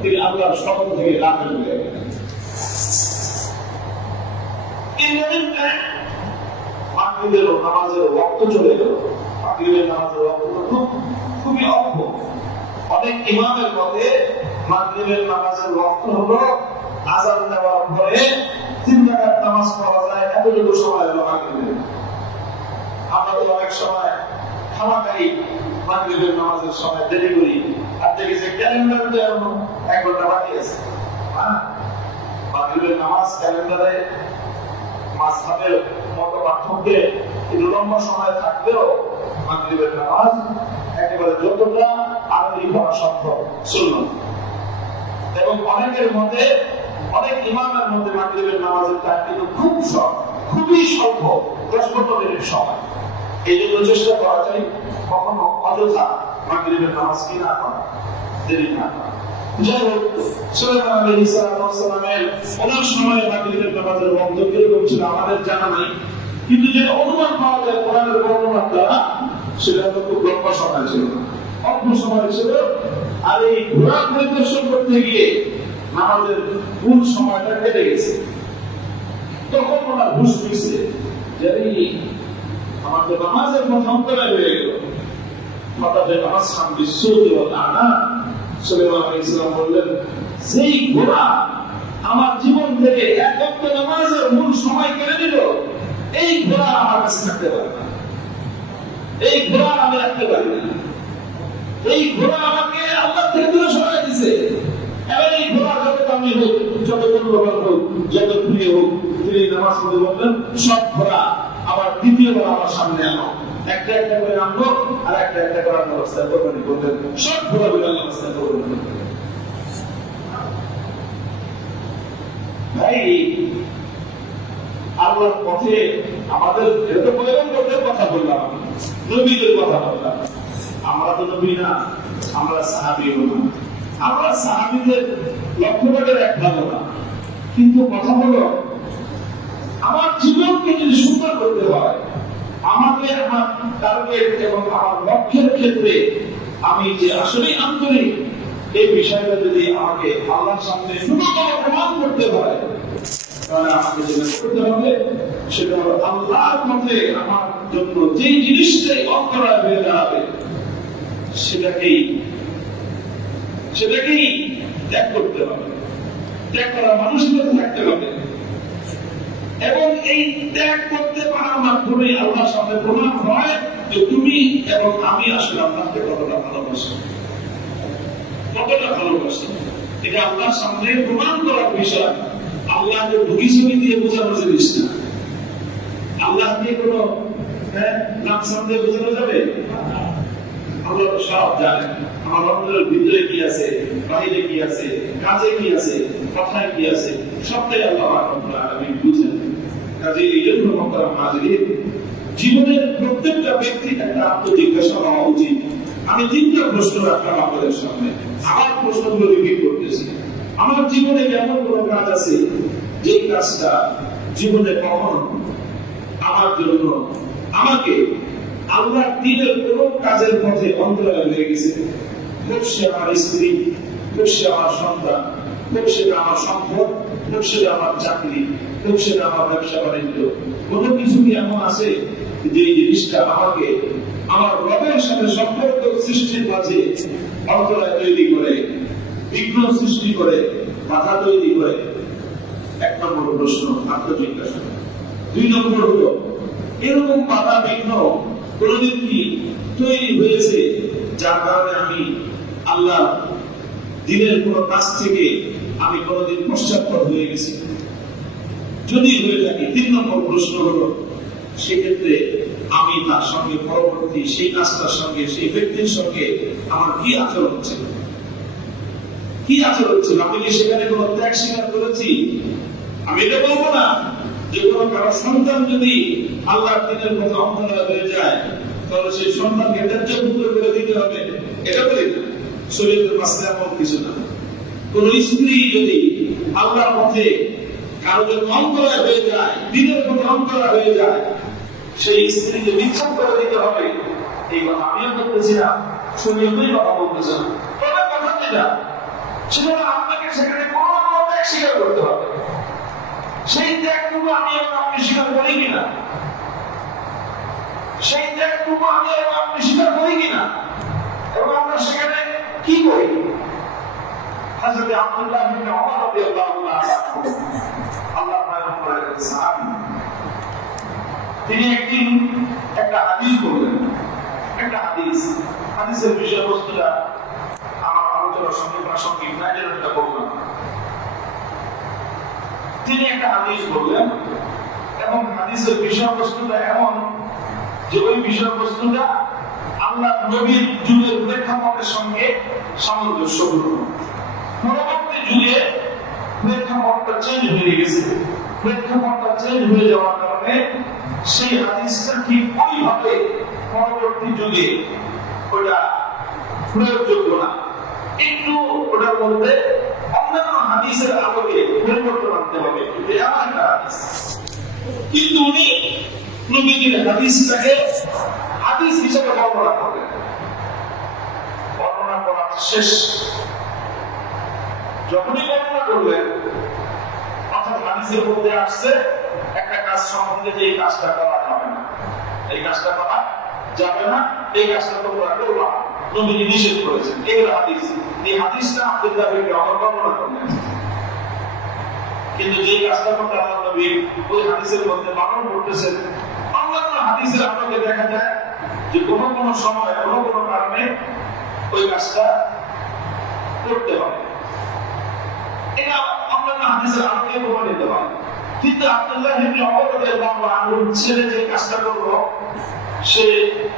তিনি আল্লাহর স্মরণ থেকে গাফেল হয়ে গেলেন। মাগরিবের নামাজের ওয়াক্ত চলে গেল। মাগরিবের নামাজের ওয়াক্ত খুবই অল্প। অনেক ইমামের মতে মাগরিবের নামাজের ওয়াক্ত হলো আযান দেওয়ার পরে 3 রাকাত নামাজ পড়া যায়, এতটুকু সময় হলো মাগরিবের। আমরা তো অনেক সময় খামাখাই মাগরিবের নামাজের সময় দেরি করি, আর দেখি যে ক্যালেন্ডারে এখনো 1 ঘন্টা বাকি আছে। মাগরিবের নামাজ ক্যালেন্ডারে মাযহাবের মত পার্থক্যে একটু লম্বা সময় থাকলেও মাগরিবের নামাজ একেবারে যতটা আরবি করা সম্ভব সুন্নাত। এবং অনেকের মতে, অনেক ইমামের মধ্যে মাগরিবের নামাজের টাইম কিন্তু খুবই স্বল্প, 10-15 মিনিট সময়। এই জন্য চেষ্টা করা যায় কখনো অযথা মাগরিবের নামাজ কি না করা, দেরি না করা। যাই হোক, সুলাইমান আলাইহিস সালামের ওনার সময় মাগরিবের নামাজের ওয়াক্ত কিরকম ছিল আমাদের জানা নাই, কিন্তু যে অনুমান পাওয়া যায় কোরআনের বর্ণনার দ্বারা, সেটা খুব লম্বা সময় ছিল, অল্প সময় ছিল। আর এই ঘোড়া পরিদর্শন করতে গিয়ে আমাদের মূল সময়টা কেটে গেছে। তখন ওনার হুঁশ ফিরছে যে আমার তো নামাজের কথা অন্তরায় হয়ে গেল। হঠাৎ নামাজ সামনে সুদ আনা সুলাইমান আলাইহিস সালাম বললেন, যেই ঘোড়া আমার জীবন থেকে 1 ওয়াক্ত নামাজের মূল সময় কেড়ে নিল, এই ঘোড়া আমার কাছে থাকতে পারে না, এই ঘোড়া আমি রাখতে পারি না। এই ঘোড়া আমাকে আল্লাহ থেকে দূরে সরাই দিছে। এবার এই ঘোড়া যত দামি হোক, যত মূল্যবান হোক, যত প্রিয় হোক, তিনি নামাজ পড়ে বললেন, সব ঘোড়া আবার দ্বিতীয়বার আমার সামনে আনো। একটা একটা করে আনলো, আর একটা একটা করে আনার ব্যবস্থা করবেন করতেন। সব ঘোড়াগুলো আল্লাহ ব্যবস্থা করবেন। ভাই, আল্লাহর পথে আমাদের এটা পয়গম্বরদের কথা বললাম, নবীদের কথা বললাম। আমরা তো নবী না, আমরা সাহাবীও না। আমরা সাহাবীদের লক্ষ্যটাকে এক ভালো না, কিন্তু কথা হলো আমার জীবনকে যদি সুন্দর করতে হয়, আমাকে আমার টার্গেট এবং আমার লক্ষ্যের ক্ষেত্রে আমি যে আসলে আন্তরিক, এই বিষয়টা যদি আমাকে আল্লাহর সামনে ন্যূনতম প্রমাণ করতে হয়, তাহলে আমাকে যেটা করতে হবে সেটা হলো আল্লাহর মতে আমার জন্য যে জিনিসটাই অন্তরায় হয়ে দাঁড়াবে সেটাকেই ত্যাগ করতে হবে, ত্যাগ করার মানুষের থাকতে হবে। এবং এই ত্যাগ করতে পারার মাধ্যমে আল্লাহর সামনে প্রমাণ হয় যে তুমি এবং আমি আসলে আল্লাহকে কতটা ভালোবাসি, এটা আল্লাহর সামনে প্রমাণ করার বিষয়। আল্লাহকে ভুগিছবি দিয়ে বোঝানো জিনিস না। আল্লাহকে কোনো নাম সামনে বোঝানো যাবে? আল্লাহ তো সব জানেন, আমার অন্তরের ভিতরে কি আছে, বাইরে কি আছে, কাজে কি আছে, কথায় কি আছে, সবটাই আল্লাহ বুঝেন। কাজে এই জন্য জীবনের প্রত্যেকটা ব্যক্তির একটা আত্মজিজ্ঞাসা হওয়া উচিত। আমি তিনটা প্রশ্ন রাখলাম আপনাদের সামনে, আমার প্রশ্নগুলো রিপিট করতেছি। আমার জীবনে এমন কোন কাজ আছে যে কাজটা জীবনে কখনো আমার জন্য আমাকে আল্লাহ দিনের কোন কাজের পথে অন্তরায় হয়ে গেছে? হোক সে আমার স্ত্রী, হোক সে আমার সন্তান, হোক সেটা আমার সম্পদ, হোক সেটা আমার চাকরি, হোক সেটা আমার ব্যবসা বাণিজ্য, কোনো কিছু কি এমন আছে যে জিনিসটা আমাকে আমার রবের সাথে সম্পর্ক সৃষ্টির মাঝে অন্তরায় তৈরি করে, বিঘ্ন সৃষ্টি করে, বাধা তৈরি করে? এক নম্বর প্রশ্ন, আত্মজিজ্ঞাসা। দুই নম্বর হলো, এরকম বাধা বিঘ্ন কোনদিন কি তৈরি হয়েছে যার কারণে আমি আল্লাহ দিনের কোন কাজ থেকে আমি কোনদিন পশ্চাৎপদ হয়ে গেছি? যদি হয়ে থাকে, তিন নম্বর প্রশ্ন হলো, সেক্ষেত্রে আমি তার সঙ্গে পরবর্তী সেই কাজটার সঙ্গে, সেই ব্যক্তির সঙ্গে আমার কি আচরণ ছিল? কি আচরণ ছিল? আমি কি সেখানে কোন ত্যাগ স্বীকার করেছি? আমি এটা বলবো না যে কোনো কারো সন্তান যদি আল্লাহর দিনের পথে অন্তরায় হয়ে যায় তাহলে সেই সন্তানকে ত্যায্যভূত করে দিতে হবে, এটা বলি না। শরীয়তের মাসলা এমন কিছু না। কোন স্ত্রী যদি আল্লাহর পথে কারো যদি অন্তরায় হয়ে যায়, দিনের পথে অন্তরায় হয়ে যায়, সেই স্ত্রীকে বিচ্ছেদ করে দিতে হবে, এই কথা আমিও বলতেছি না, শরীয়তেই কথা বলতেছে না। তবে কথা যেটা, সেটা আপনাকে সেখানে কোনো ত্যাগ স্বীকার করতে হবে। সেই ত্যাগটুকু আমি এবং আপনি স্বীকার করি কিনা? সেই ত্যাগটুকু আমি এবং আপনি স্বীকার করি কিনা? এবং আমরা সেখানে কি করি? হযরত আব্দুল্লাহ ইবনে ওমর রাদিয়াল্লাহু তাআলা আল্লাহ পয়গম্বরের সাহাবী, তিনি একদিন একটা হাদিস বললেন। একটা হাদিসের বিষয়বস্তুটা আমার আলোচনার সঙ্গে প্রাসঙ্গিক না, এটা বললাম। তিনি একটা হাদিস বললেন এবং হাদিসের বিষয়বস্তুটা এমন যে ওই বিষয়বস্তুটা আল্লাহ নবীর যুগের প্রেক্ষাপটের সঙ্গে সামঞ্জস্যপূর্ণ। পরবর্তী যুগে প্রেক্ষাপটটা চেঞ্জ হয়ে গেছে। প্রেক্ষাপটটা চেঞ্জ হয়ে যাওয়ার কারণে সেই হাদিসটা ঠিক ওইভাবে পরবর্তী যুগে ওটা প্রয়োগযোগ্য না। একটু ওটার মধ্যে অন্যান্য হাদিসের আলোকে পরিবর্তন আনতে হবে। এমন একটা হাদিস, কিন্তু উনি নবীজির হাদিসটাকে হাদিস হিসেবে বর্ণনা করলেন। বর্ণনা করার শেষ যখনই বর্ণনা করলেন, অর্থাৎ হাদিসের মধ্যে আসছে একটা কাজ সম্বন্ধে যে এই কাজটা করা যাবে না, এই কাজটা করা যাবে না, এই কাজটা তোমরা করবা, নবীজি নিষেধ করেছেন। এই হাদিস, এই হাদিসটা আব্দুল্লাহ ইবনে ওমর বর্ণনা করলেন। কিন্তু যে কাজটা করতে আল্লাহ নবী ওই হাদিসের মধ্যে বারণ করতেছেন, অন্যান্য হাদিসের আলোকে দেখা যায় যে কোনো কোনো সময় কোনো কোনো কারণে ওই কাজটা করতে হবে। এটা অন্যান্য হাদিসের আলোকে প্রমাণিত হয়। কিন্তু আব্দুল্লাহ ইবনে ওমর রাদিয়াল্লাহু আনহুর ছেলে যে কাজটা করলো, সে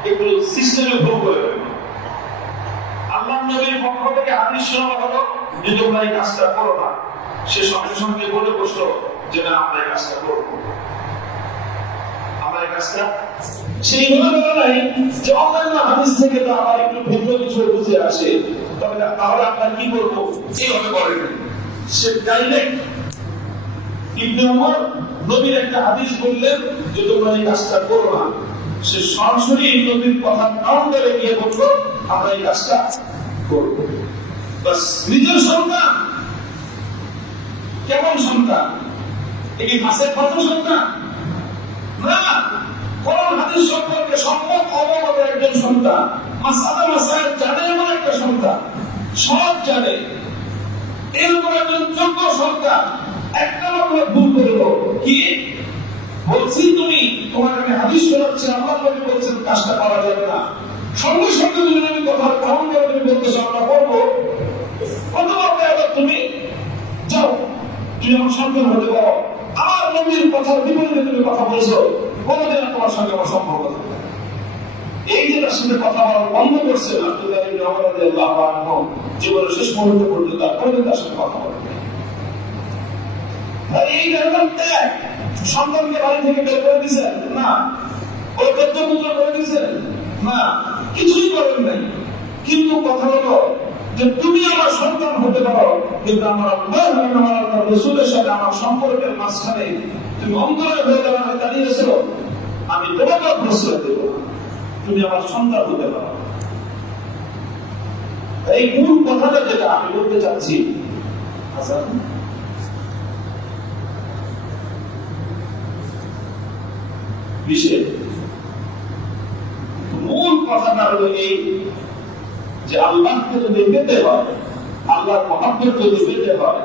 একটু সিস্টেমে ভুল করে ফেলল। আল্লাহ নবীর পক্ষ থেকে হাদিস শোনা হলো যে তোমরা এই কাজটা করো না, সে সঙ্গে সঙ্গে বলে বসলো যে না, আমরা এই কাজটা করবো, আমরা এই কাজটা। সেই বলে নাই যে অন্যান্য হাদিস থেকে তো আমার একটু ভিন্ন কিছু বুঝে আসে, তবে তাহলে আমরা কি করবো, এইভাবে করেন। সে ডাইরেক্ট ইবনে ওমর নবীর একটা হাদিস বললেন যে তোমরা এই কাজটা করো না, সে সরাসরি নবীর কথা কাউন্টারে গিয়ে বললো আমরা এই কাজটা করবো। বাস, নিজের সন্তান, কেমন সন্তান? এই মাসের কত সন্তান না, কোরআন হাদিস সম্পর্কে সম্যক অবগত একজন সন্তান, মাসালা মাসাইল জানে এমন একটা সন্তান, সব জানে এরকম একজন যোগ্য সন্তান একটা মাত্র ভুল করল কি বলছি, তুমি তোমার আমি হাদিস শোনাচ্ছি, আল্লাহ নবী বলছেন কাজটা করা যাবে না, সঙ্গে সঙ্গে যদি আমি কথা গ্রহণ করে তুমি বলতেছো আমরা করবো, কত বড় তুমি যাও, তুমি আমার সন্তান হতে পারো, আমার নবীর কথার বিপরীতে তুমি কথা বলছো, কোনদিন তোমার সঙ্গে আমার সম্পর্ক থাকবে। এই যে তার সাথে কথা বলা বন্ধ করছে আব্দুল্লাহ ইবনে ওমর রাদিয়াল্লাহু আনহু জীবনের শেষ মুহূর্ত পর্যন্ত আর কোনদিন তার সাথে কথা বলেন না। এই ধরনের ত্যাগ সন্তানকে বাড়ি থেকে বের করে দিয়েছেন না, ওই তথ্যপুত্র করে দিয়েছেন না, কিছুই করেন নাই। কিন্তু কথা হলো যে তুমি আমার সন্তান হতে পারো, কিন্তু আমার আল্লাহ আমার রাসূলের সাথে আমার সম্পর্কের মাঝখানে তুমি অন্তরে হয়ে দাঁড়িয়েছো, আমি তোমাকে প্রশ্রয় দেব, তুমি আমার সন্তান হতে পারো। এই মূল কথাটা যেটা আমি বলতে চাচ্ছি, হাসান বিশেষ মূল কথাটা হলো এই যে আল্লাহকে যদি পেতে হয়, আল্লাহর মহব্বত যদি পেতে হয়,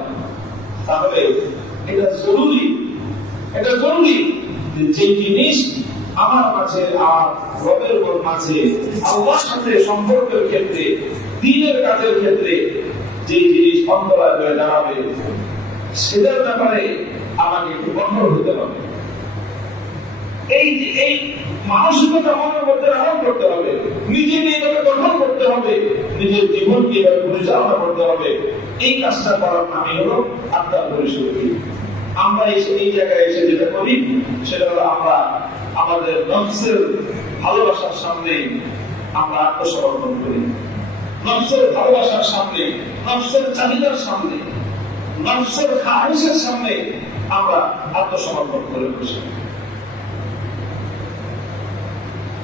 তাহলে এটা জরুরি যে জিনিস আমার মাঝে আর রবের মাঝে আল্লাহর সাথে সম্পর্কের ক্ষেত্রে, দ্বীনের কাজের ক্ষেত্রে যে জিনিস অন্তরায় হয়ে দাঁড়াবে, সেটার ব্যাপারে আমাকে একটু কঠোর হতে হবে। এই মানসিকতা আমাদের মধ্যে ধারণ করতে হবে, নিজেকে এইভাবে গঠন করতে হবে, নিজের জীবনকে এইভাবে পরিচালনা করতে হবে। এই কাজটা করার নামই হলো আত্মার পরিশুদ্ধি। আমরা এই জায়গায় এসে যেটা করি সেটা হলো আমরা আমাদের নফসের ভালোবাসার সামনে আমরা আত্মসমর্পণ করি, নফসের ভালোবাসার সামনে, নফসের চাহিদার সামনে, নফসের খাহিশের সামনে আমরা আত্মসমর্পণ করে বসি।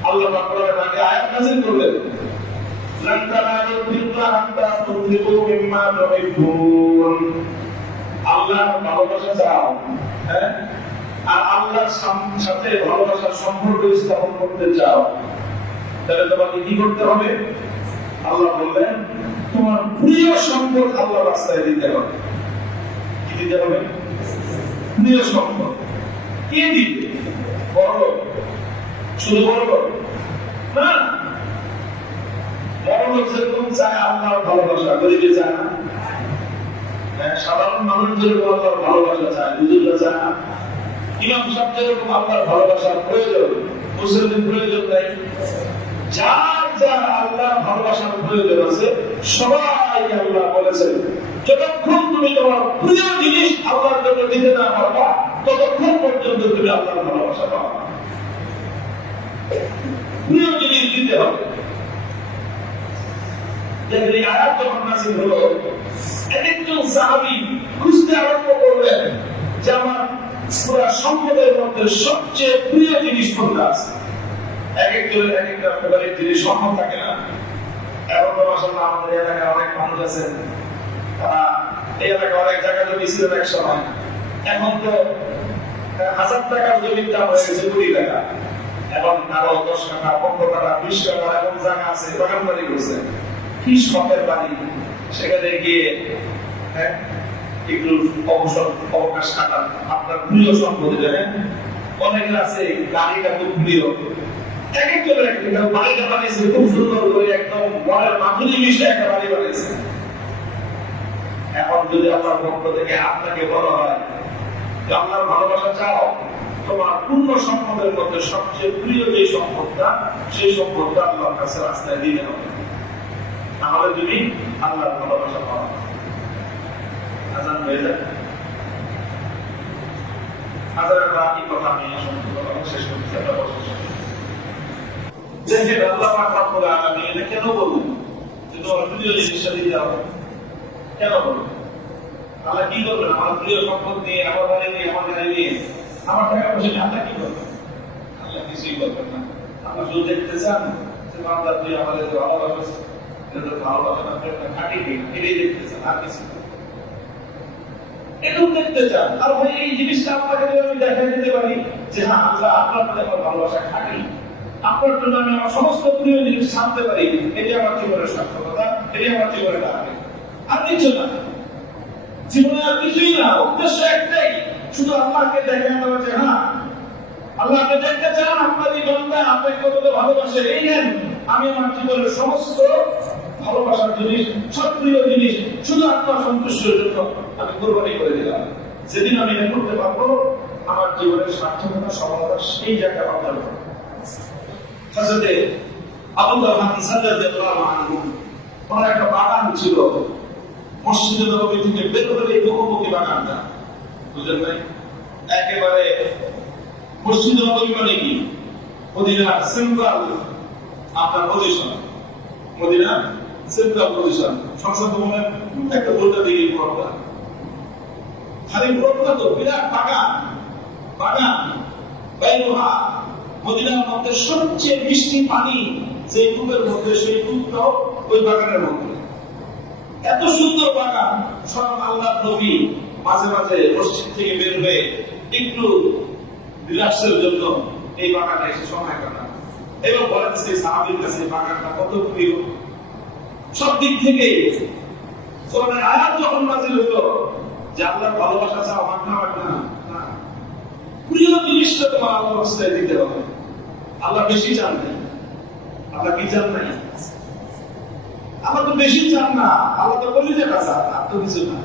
আল্লাহ কোরআনের আগে আয়াত নাযিল করলেন, লান তানালুল বিররা হাত্তা তুনফিকু মিম্মা তুহিব্বুন। আল্লাহর ভালোবাসা চাও, হ্যাঁ, আর আল্লাহর সাথে ভালোবাসার সম্পর্ক স্থাপন করতে চাও, তাহলে তোমাকে কি করতে হবে? আল্লাহ বললেন তোমার প্রিয় সম্পদ আল্লাহর রাস্তায় দিতে হবে। কি দিতে হবে? প্রিয় সম্পদ। কে দিবে? বড় শুধু বড় না, বড় লোক যেরকম চায় আল্লাহর ভালোবাসা, গরিবে চায় না। সাধারণ মানুষ যেরকম আল্লাহর ভালোবাসা চায়, বুজুর্গরা চায় না। ইমাম সাহেব যেরকম আল্লাহর ভালোবাসার প্রয়োজন, মুসলিম প্রয়োজন নাই। যার যার আল্লাহর ভালোবাসার প্রয়োজন আছে, সবাই আল্লাহ বলেছেন যতক্ষণ তুমি তোমার প্রিয় জিনিস আল্লাহর জন্য দিতে না পারবা, ততক্ষণ পর্যন্ত তুমি আল্লাহর ভালোবাসা পাবা। প্রিয় জিনিস দিতে হবে। দেখেন এই আয়াত যখন নাযিল হলো, একজন সাহাবী খুঁজতে আরম্ভ করলেন যে আমার পুরা সম্পদের মধ্যে সবচেয়ে প্রিয় জিনিস কোনটা আছে। এক একজনের এক একটা ফেভারিট জিনিস সম্ভব থাকে না। এখন তো মাশাআল্লাহ আমাদের এলাকায় অনেক মানুষ আছেন, তারা এই এলাকায় অনেক জায়গা জমি ছিল এক সময়, এখন তো 1000 টাকার জমির দাম হয়ে গেছে 20 টাকা। এখন আরো 10 টাকা, 15 টাকা, 20 টাকা এমন জায়গা আছে, বাগান বাড়ি করছে, কি শখের বাড়ি। সেখানে গিয়ে একটু অবকাশ কাটান, আপনার প্রিয় সম্পদ দেখেন। অনেকের আছে গাড়িটা খুব প্রিয়, এক একজনের একটা বাড়িটা বানিয়েছে খুব সুন্দর করে, একদম ঘরের মাধুরী মিশে একটা বাড়ি বানিয়েছে। এখন যদি আপনার পক্ষ থেকে আপনাকে বলা হয় যে আপনার ভালোবাসা চাও, তোমার পূর্ণ সম্পদের মধ্যে সবচেয়ে প্রিয় যে সম্পদটা, সেই সম্পদটা আল্লাহর কাছে রাস্তায় দিতে হবে, তাহলে তুমি আল্লাহর ভালোবাসা পাওয়া। আজান হয়ে যায়, আজানের বাকি কথা আমি শেষ করতে দেখেন আল্লাহ পাক রব্বুল আলামিন এটা কেন বললেন যে তোমার প্রিয় জিনিসটা দিতে হবে? কেন বললেন? আল্লাহ কি করবেন? আমার প্রিয় সম্পদ নিয়ে, আমার বাড়ি নিয়ে, আমার গাড়ি নিয়ে, আমার টাকা পয়সা নিয়ে আল্লাহ কি করবেন? আল্লাহ কিছুই করবেন না। আপনি শুধু দেখতে চান যে বান্দা তুই আমাদের ভালোবাসা, এটা তো ভালোবাসা না, খাটি এটাই দেখতে চান, আর কিছু এরকম দেখতে চান। আর ভাই এই জিনিসটা আপনাকে যদি আমি দেখাই দিতে পারি যে হ্যাঁ আল্লাহ আপনার প্রতি আমার ভালোবাসা খাটি, আপনার জন্য আমি আমার সমস্ত প্রিয় জিনিস ছাড়তে পারি, এটি আমার জীবনের সার্থকতা, এটি আমার জীবনের টার্গেট। আর কিছু না, জীবনে আর কিছুই না, উদ্দেশ্য একটাই, শুধু আল্লাহকে দেখে নেওয়া যে হ্যাঁ আল্লাহ আপনি দেখতে চান আপনার এই বান্দা আপনাকে কতটা ভালোবাসে, এই নেন আমি আমার জীবনের সমস্ত ভালোবাসার জিনিস, সব প্রিয় জিনিস শুধু আপনার সন্তুষ্টির জন্য আমি কোরবানি করে দিলাম। যেদিন আমি এটা করতে পারবো আমার জীবনের সার্থকতা সফলতা সেই জায়গায় অর্জন করবো। হযরতে আবু রাহমান সাল্লাল্লাহু আলাইহি ওনার একটা বাগান ছিল, মসজিদে নববী থেকে বের হলে এই মুখোমুখি বাগানটা, বুঝলেন ভাই? একেবারে মসজিদে নববী মানে কি মদিনা সেন্ট্রাল আপনার পজিশন, মদিনা সেন্ট্রাল পজিশন, সংসদ ভবনের একটা উল্টা দিকে প্রোগ্রাম, খালি প্রোগ্রাম তো বিরাট বাগান, বাগান বাইরুহা মদিনার মধ্যে সবচেয়ে মিষ্টি পানি যে কূপের মধ্যে, সেই কূপটাও ওই বাগানের মধ্যে। এত সুন্দর বাগান, সব আল্লাহর নবী মাঝে মাঝে মসজিদ থেকে বের হয়ে একটু রিল্যাক্সের জন্য এই বাগানে এসে সময় কাটান এবং বলেন সেই সাহাবীর কাছে বাগানটা কত প্রিয়। সব দিক থেকে কোরআনের আয়াত যখন নাযিল হলো যে আল্লাহর ভালোবাসা চাও, মাগনা মাগনা না, প্রিয় জিনিসটা তোমার আল্লাহর রাস্তায় দিতে হবে। আল্লাহ বেশি চান না, আল্লাহ কি চান নাই? আল্লাহ তো বেশি চান না, আল্লাহ তো কলিজাটা চান, আর তো কিছু না।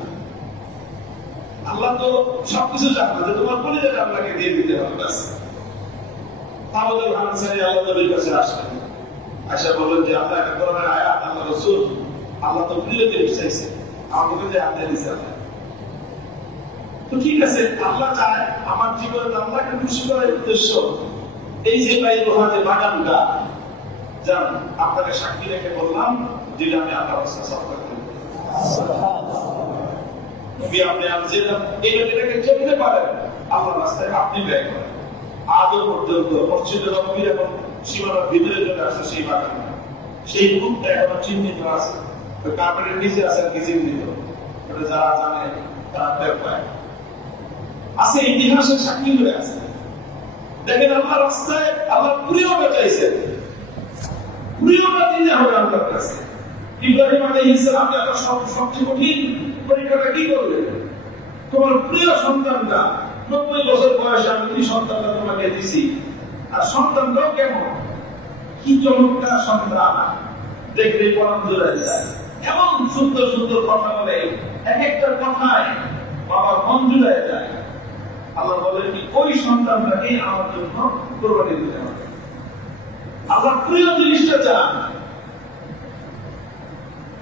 আল্লাহ তো সবকিছু চান না, যে তোমার কলিজাটা আল্লাহকে দিয়ে দিতে হবে ব্যাস। তাহলে আনসারী আল্লাহ নবীর কাছে আসলেন, আয়েশা বললেন যে আল্লাহ একটা কোরআনের আয়াত, আল্লাহ রাসূল আল্লাহ তো প্রিয় জিনিস চাইছে, আমাকে যে আল্লাহ দিয়েছে আল্লাহ। তো ঠিক আছে, আল্লাহ চায় আমার জীবনে আল্লাহকে খুশি করার উদ্দেশ্য এই যে বাইরুহাতে বাগানটা, যান আপনাকে সাক্ষী রেখে বললাম যেটা আমি আল্লাহর রাস্তায় সফর করি। আপনি এটাকে চলতে পারেন আল্লাহর রাস্তায়, আপনি ব্যয় করেন। আজও পর্যন্ত মসজিদে নববীর এবং সীমানার ভিতরে চলে আসছে সেই বাগান, সেই কূপটা এখনো চিহ্নিত আছে, কার্পেটের নিচে আছে আর কি চিহ্নিত, ওটা যারা জানে তারা টের পায়, আছে, ইতিহাসের সাক্ষী হয়ে আছে। দেখেন আল্লাহ রাস্তায় আল্লাহ প্রিয়তা চাইছেন, প্রিয়তা দিতে হবে আল্লাহর কাছে। ইব্রাহিম আলাইহিস সালাম আপনার সবচেয়ে কঠিন পরীক্ষাটা কি করলেন? তোমার প্রিয় সন্তানটা 90 বছর বয়সে আমি কি সন্তানটা তোমাকে দিছি, আর সন্তানটাও কেমন, কি চমৎকার সন্তান, দেখলে পরাণ জোড়ায় যায়, এমন সুন্দর সুন্দর কথা বলে, এক একটা কথায় বাবার মন জুড়ায় যায়। আল্লাহ বলেন কি ওই সন্তানটাকে আমার জন্য কোরবানি দিতে হবে। আল্লাহ প্রিয় জিনিসটা চান,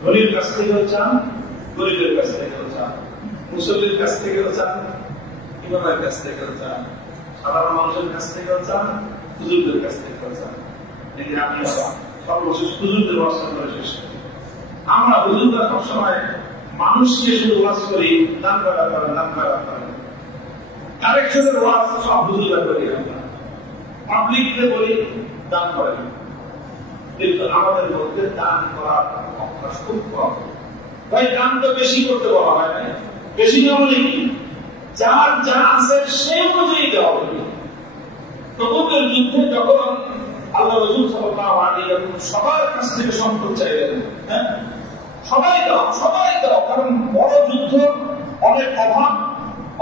ধনীর কাছ থেকেও চান, গরিবের কাছ থেকেও চান, মুসল্লির কাছ থেকেও চান, ইমামের কাছ থেকেও চান, সাধারণ মানুষের কাছ থেকেও চান, হুজুরদের কাছ থেকেও চান। দেখি আমি সর্বশেষ হুজুরদের ওয়াজ করে শেষ করি। আমরা হুজুররা সবসময় মানুষকে শুধু ওয়াজ করি, দান করা করেন, দান করা করেন, কারেকশনের ওয়াজ সব হুজুররা করি, আমরা পাবলিককে বলি দান করেন, কিন্তু আমাদের মধ্যে দান করার অভ্যাস খুব কম। ভাই দান তো বেশি করতে বলা হয় না, বেশি না বলে কি যার যা আছে সেই অনুযায়ী দেওয়া হবে। তবুকের যুদ্ধে যখন আল্লাহ রাসূল সাল্লাল্লাহু আলাইহি ওয়াসাল্লাম সবার কাছ থেকে সম্পদ চাইলেন, হ্যাঁ সবাই দাও, সবাই দাও, কারণ বড় যুদ্ধ, অনেক অভাব,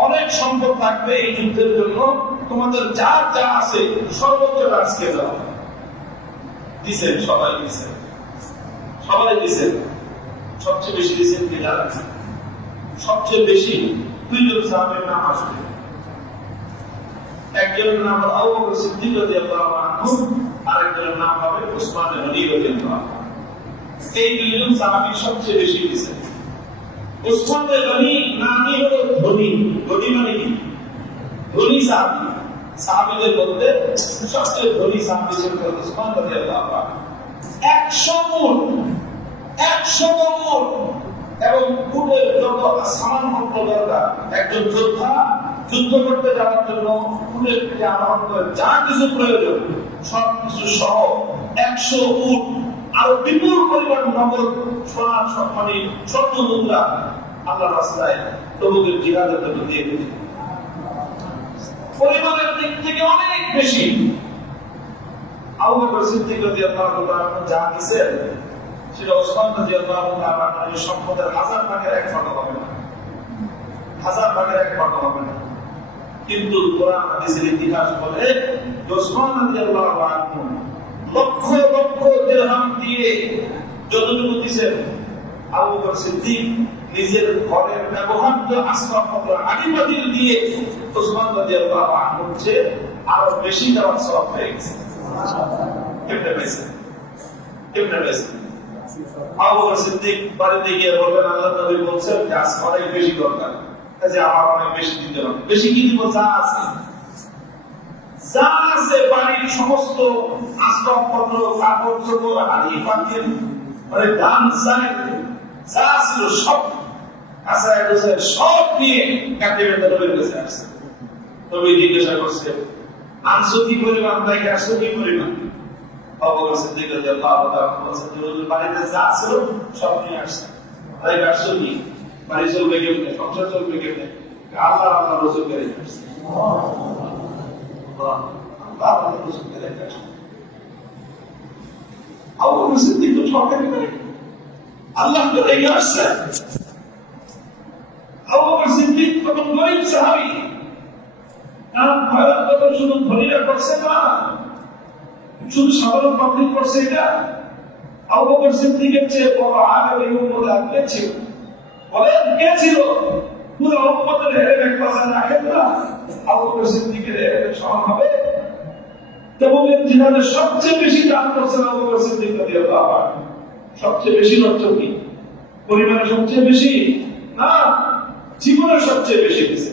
অনেক সম্পদ থাকবে এই যুদ্ধের জন্য, তোমাদের যা যা আছে সর্বোচ্চটা আজকে দাও। দিছেন, সবাই দিছেন, সবাই দিছেন। সবচেয়ে বেশি দিছেন কে জানেন? সবচেয়ে বেশি দুইজন সাহাবীর নাম আসবে। একজনের নাম হলো আবু বকর সিদ্দিক রাদিয়াল্লাহু আনহু, আরেকজনের নাম হবে উসমান গনি রাদিয়াল্লাহু আনহু। এই দুইজন সাহাবী সবচেয়ে বেশি দিছেন। উসমান গনি নামই হলো ধনী, ধনী মানে কি? ধনী সাহাবী। সাহাবীদের মধ্যে সবচেয়ে ধনী সাহাবী ছিলেন উসমান রাদিয়াল্লাহু আনহু। 100 মণ, 100 মণ এবং উটের যত সামান পত্র দরকার, একজন যোদ্ধা যুদ্ধ করতে যাওয়ার জন্য উটের পিঠে আরোহণ করে যা কিছু প্রয়োজন সবকিছু সহ 100 উট, আরো বিপুল পরিমাণ নগদ সোনা, সম্মানী, স্বর্ণ মুদ্রা আল্লাহর রাস্তায় তবুকের জিহাদের জন্য দিয়ে দিতে। পরিবারের দিক থেকে অনেক বেশি আবু বকর সিদ্দিক রাদিয়াল্লাহু তাআলা যা দিয়েছেন সেটা ওসমান রাদিয়াল্লাহু তাআলার সম্পদের 1000 ভাগের 1 ভাগ হবে না, 1000 ভাগের 1 ভাগ হবে না। কিন্তু কোরআন হাদিসের ইতিহাস বলে ওসমান রাদিয়াল্লাহু আনহু লক্ষ লক্ষ দিরহাম দিয়ে যতটুকু দিয়েছেন, আবু বকর সিদ্দিক নিজের ঘরের ব্যবহার্য আসবাবপত্র আদিবাদিল দিয়ে ওসমান রাদিয়াল্লাহু আনহুর চেয়ে আরো বেশি দেওয়ার সওয়াব হয়ে গেছে। কেমনে পেয়েছে? কেমনে পেয়েছে? আবু বকর সিদ্দিক বাড়িতে গিয়ে বলবেন আল্লাহ নবী বলছেন যে আজ অনেক বেশি দরকার, যে আমার অনেক বেশি দিতে হবে। বেশি কি দিব? যা আছে, যা আছে বাড়ির সমস্ত আসবাবপত্র, কাপড় চোপড়, হাড়ি পাতিল, মানে ধান চাল যা ছিল সব কাছায় গোছায় সব নিয়ে কাটিয়ে নবীর কাছে আসছে। নবী জিজ্ঞাসা করছে আনছো কি পরিমাণ, তাই আসছো কি পরিমাণ? আবু বকর সিদ্দিক রাদিয়াল্লাহু তাআলা বলেছেন যে হুজুর বাড়িতে যা ছিল সব নিয়ে আসছে। তাই আসছো কি? বাড়ি চলবে কেমনে, সংসার চলবে কেমনে? আল্লাহ আল্লাহ রাসূল করে আসছে। আল্লাহ আল্লাহ রাসূল করে আসছে। আবু বকর সিদ্দিক তো ঠকানি করে আল্লাহ তো রেগে আসছে। আবু বকর সিদ্দিক তখন গরীব সাহাবী, আর ভয়াল কথা শুধু ধনীরা করছে না, শুধু সাধারণ পাবলিক করছে এটা। আবু বকর সিদ্দিকের চেয়ে বড় আলেম এই উম্মতে আর কে ছিল? বলেন কে ছিল? পুরো উম্মতের হেড এক কথা রাখেন না, আবু বকর সিদ্দিকের সমান হবে? তবুকের জিহাদে সবচেয়ে বেশি দান করছেন আবু বকর সিদ্দিক রাদিয়াল্লাহু আনহু। সবচেয়ে বেশি লক্ষ্য কি? পরিবারের সবচেয়ে বেশি না, জীবনের সবচেয়ে বেশি দিয়েছে।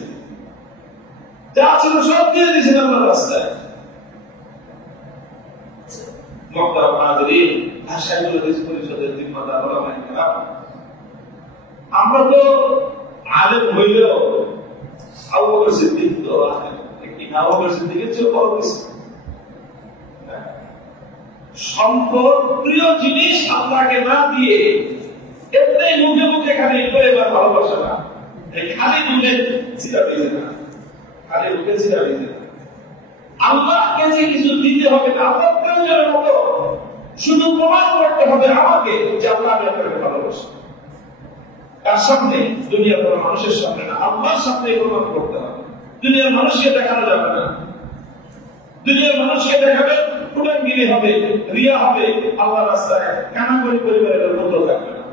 যা ছিল সব দিয়ে দিয়েছেন আল্লাহর রাস্তায়। মুহতারাম হাজিরিন, আশায়ুল হাদিস পরিষদের জিম্মাদার ওলামায়ে কেরাম, আমরা তো আলেম হইলেও আবু বকর সিদ্দিক তো আবু বকর সিদ্দিকের চেয়ে বড় কিছু। সম্পদ প্রিয় জিনিস আল্লাহকে না দিয়ে এমনি মুখে মুখে খালি এবার ভালোবাসা না, খালি মুখে চিরা দিয়েছে না, খালি মুখে চিরা দিয়েছে না। আল্লাহকে যে কিছু দিতে হবে না, আল্লাহ প্রয়োজনের মতো শুধু প্রমাণ করতে হবে আমাকে যে আল্লাহ আমি আপনাকে ভালোবাসি। তার সামনে, দুনিয়ার কোনো মানুষের সামনে না, আল্লাহর সামনে প্রমাণ করতে হবে। দুনিয়ার মানুষকে দেখানো যাবে না, দুনিয়ার মানুষকে দেখাবে কুটাঙ্গিরি হবে, রিয়া হবে, আল্লাহ রাস্তায় কানাকড়ি পরিবারের মূল্য থাকবে না।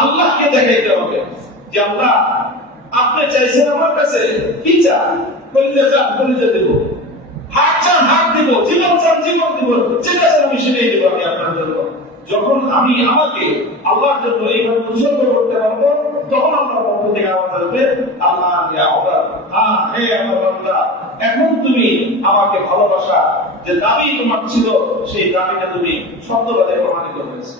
আল্লাহকে দেখাইতে হবে যে আল্লাহ আপনি চাইছেন আমার কাছে কি চান, কলিজা চান কলিজা দেব, হাত চান হাত দিব, জীবন চান জীবন দিব, যেটা চান আমি সেটাই দেবো আমি আপনার জন্য। যখন আমি আমাকে আল্লাহর জন্য এইভাবে উৎসর্গ করতে পারবো, তখন আপনার পক্ষ থেকে আওয়াজ আসবে আল্লাহ হে আমার বান্দা, এখন তুমি আমাকে ভালোবাসা যে দাবি তোমার ছিল, সেই দাবিটা তুমি সত্যবাদে প্রমাণিত হয়েছে,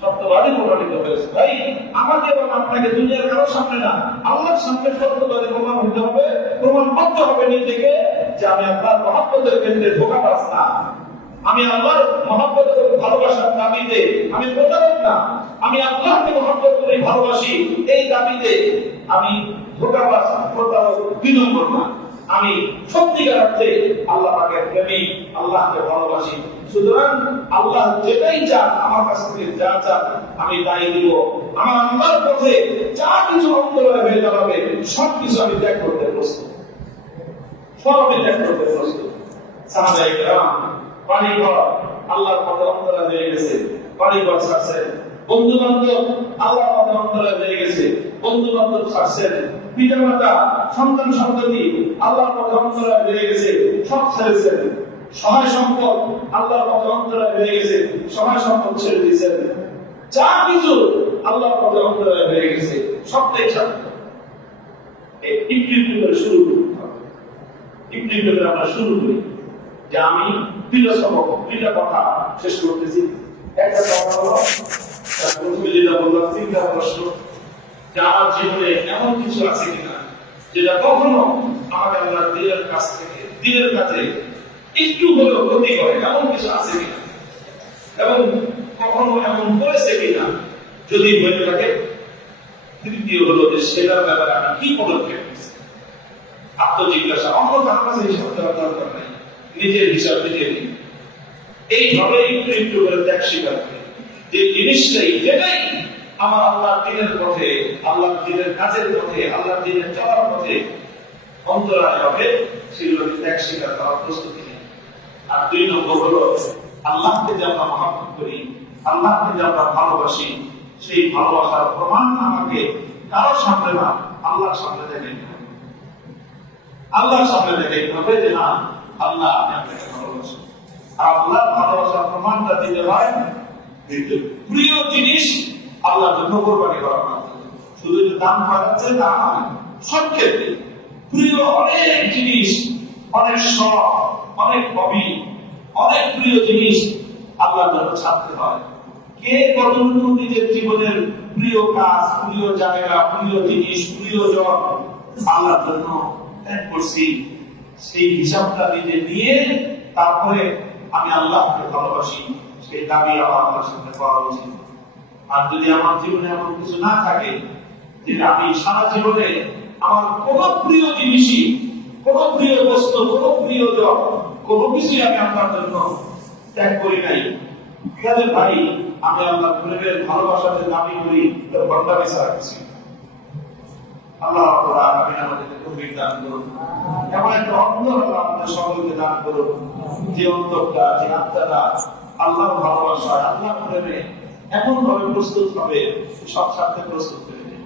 সত্যবাদে প্রমাণিত হয়েছে। ভাই আমাকে এবং আপনাকে দুনিয়ার কারোর সামনে না, আল্লাহর সামনে সত্যবাদে প্রমাণ হতে হবে, প্রমাণ করতে হবে নিজেকে যে আমি আপনার মহব্বতের কেন্দ্রে ধোঁকাবাজ না, আমি আল্লাহর মহব্বত এবং ভালোবাসার দাবিতে আমি প্রতারক না, আমি আল্লাহকে মহব্বত করে ভালোবাসি এই দাবিতে আমি ধোঁকাবাজ, প্রতারক, বিনম্র না, আমি সত্যিকার অর্থে আল্লাহ পাকের প্রেমিক, আল্লাহকে ভালোবাসি। সুতরাং আল্লাহ যেটাই চান আমার কাছ থেকে, যা চান আমি তাই দিব। আমার আল্লাহর পথে যা কিছু অন্তরায় হয়ে দাঁড়াবে সবকিছু আমি ত্যাগ করতে প্রস্তুত, সব আমি ত্যাগ করতে প্রস্তুত। সাহাবায়ে কেরাম বাড়িঘর আল্লাহর পথে অন্তরায় হয়ে গেছে, বাড়িঘর ছাড়ছেন। বন্ধু বান্ধব আল্লাহর পথে অন্তরায় হয়ে গেছে, বন্ধু বান্ধব ছাড়ছেন। পিতা মাতা সন্তান সন্ততি আল্লাহর পথে অন্তরায় হয়ে গেছে, সব ছেড়েছেন। সহায় সম্পদ আল্লাহর পথে অন্তরায় হয়ে গেছে, সহায় সম্পদ ছেড়ে দিয়েছেন। যা কিছু আল্লাহর পথে অন্তরায় হয়ে গেছে সবটাই ছাড়তে হবে। একটু একটু করে শুরু করতে হবে, একটু একটু করে আমরা শুরু করি। যে আমি দুইটা কথা শেষ করতেছি। একটা কথা হলো, প্রথমে যেটা বললাম, তিনটা প্রশ্ন যে আমার জীবনে এমন কিছু আছে কিনা যেটা কখনো আমাকে আল্লাহ দিনের কাছ থেকে, দিনের কাছে একটু হলেও ক্ষতি করে, এমন কিছু আছে কিনা, এবং কখনো এমন করেছে কিনা। যদি হয়ে থাকে তৃতীয় হলো যে সেটার ব্যাপারে আমি কি পদক্ষেপ নিচ্ছি, আত্মজিজ্ঞাসা। অন্য কারো কাছে হিসাব দেওয়ার দরকার নেই, নিজের হিসাব নিজে নিন। এইভাবে একটু একটু করে ত্যাগ স্বীকার করি যে জিনিসটাই যেটাই আমার আল্লাহর দ্বীনের পথে, আল্লাহর দ্বীনের কাজের পথে, আল্লাহর দ্বীনের চলার পথে অন্তরায় হবে, সেগুলোকে ত্যাগ স্বীকার করার প্রস্তুতি নেই। আর 2 নম্বর হলো আল্লাহকে যে আমরা মহব্বত করি, আল্লাহকে যে আমরা ভালোবাসি, সেই ভালোবাসার প্রমাণ আমাকে কারো সামনে না, আল্লাহর সামনে দেখাইতে হবে। আল্লাহর সামনে দেখাইতে হবে যে না, আল্লাহ আমি আপনাকে ভালোবাসি। আর আল্লাহর ভালোবাসার প্রমাণটা দিতে হয় প্রিয় জিনিস আল্লাহর জন্য কোরবানি করার মাধ্যমে। শুধু যে দাম বাড়াচ্ছে তা নয়, সব ক্ষেত্রে প্রিয় অনেক জিনিস, অনেক শখ, অনেক হবি, অনেক প্রিয় জিনিস আল্লাহর জন্য ছাড়তে হয়। কে কতটুকু নিজের জীবনের প্রিয় কাজ, প্রিয় জায়গা, প্রিয় জিনিস, প্রিয় জন আল্লাহর জন্য ত্যাগ করছি, সেই হিসাবটা নিজে নিয়ে তারপরে আমি আল্লাহকে ভালোবাসি, সেই দাবি আমার আল্লাহর সামনে করা উচিত। আর যদি আমার জীবনে এমন কিছু না থাকে যে আমি সারা জীবনে আমার কোন প্রিয় জিনিসই, কোন প্রিয় বস্তু, কোন প্রিয় জন, কোনো কিছুই আমি আপনার জন্য ত্যাগ করি নাই, তাহলে ভাই আমি আল্লাহর প্রেমের ভালোবাসাতে দাবি করি বন্দামি ছাড়া কিছু। আল্লাহ রাব্বুল আলামিন আমাদেরকে তৌফিক দান করুন, এমন একটা অন্তর আল্লাহ আমাদের সকলকে দান করুন, যে অন্তরটা, যে আত্মাটা আল্লাহর ভালোবাসা, আল্লাহর প্রেমে এমন ভাবে প্রস্তুত হবে, সব স্বার্থে প্রস্তুত হয়ে যাবে।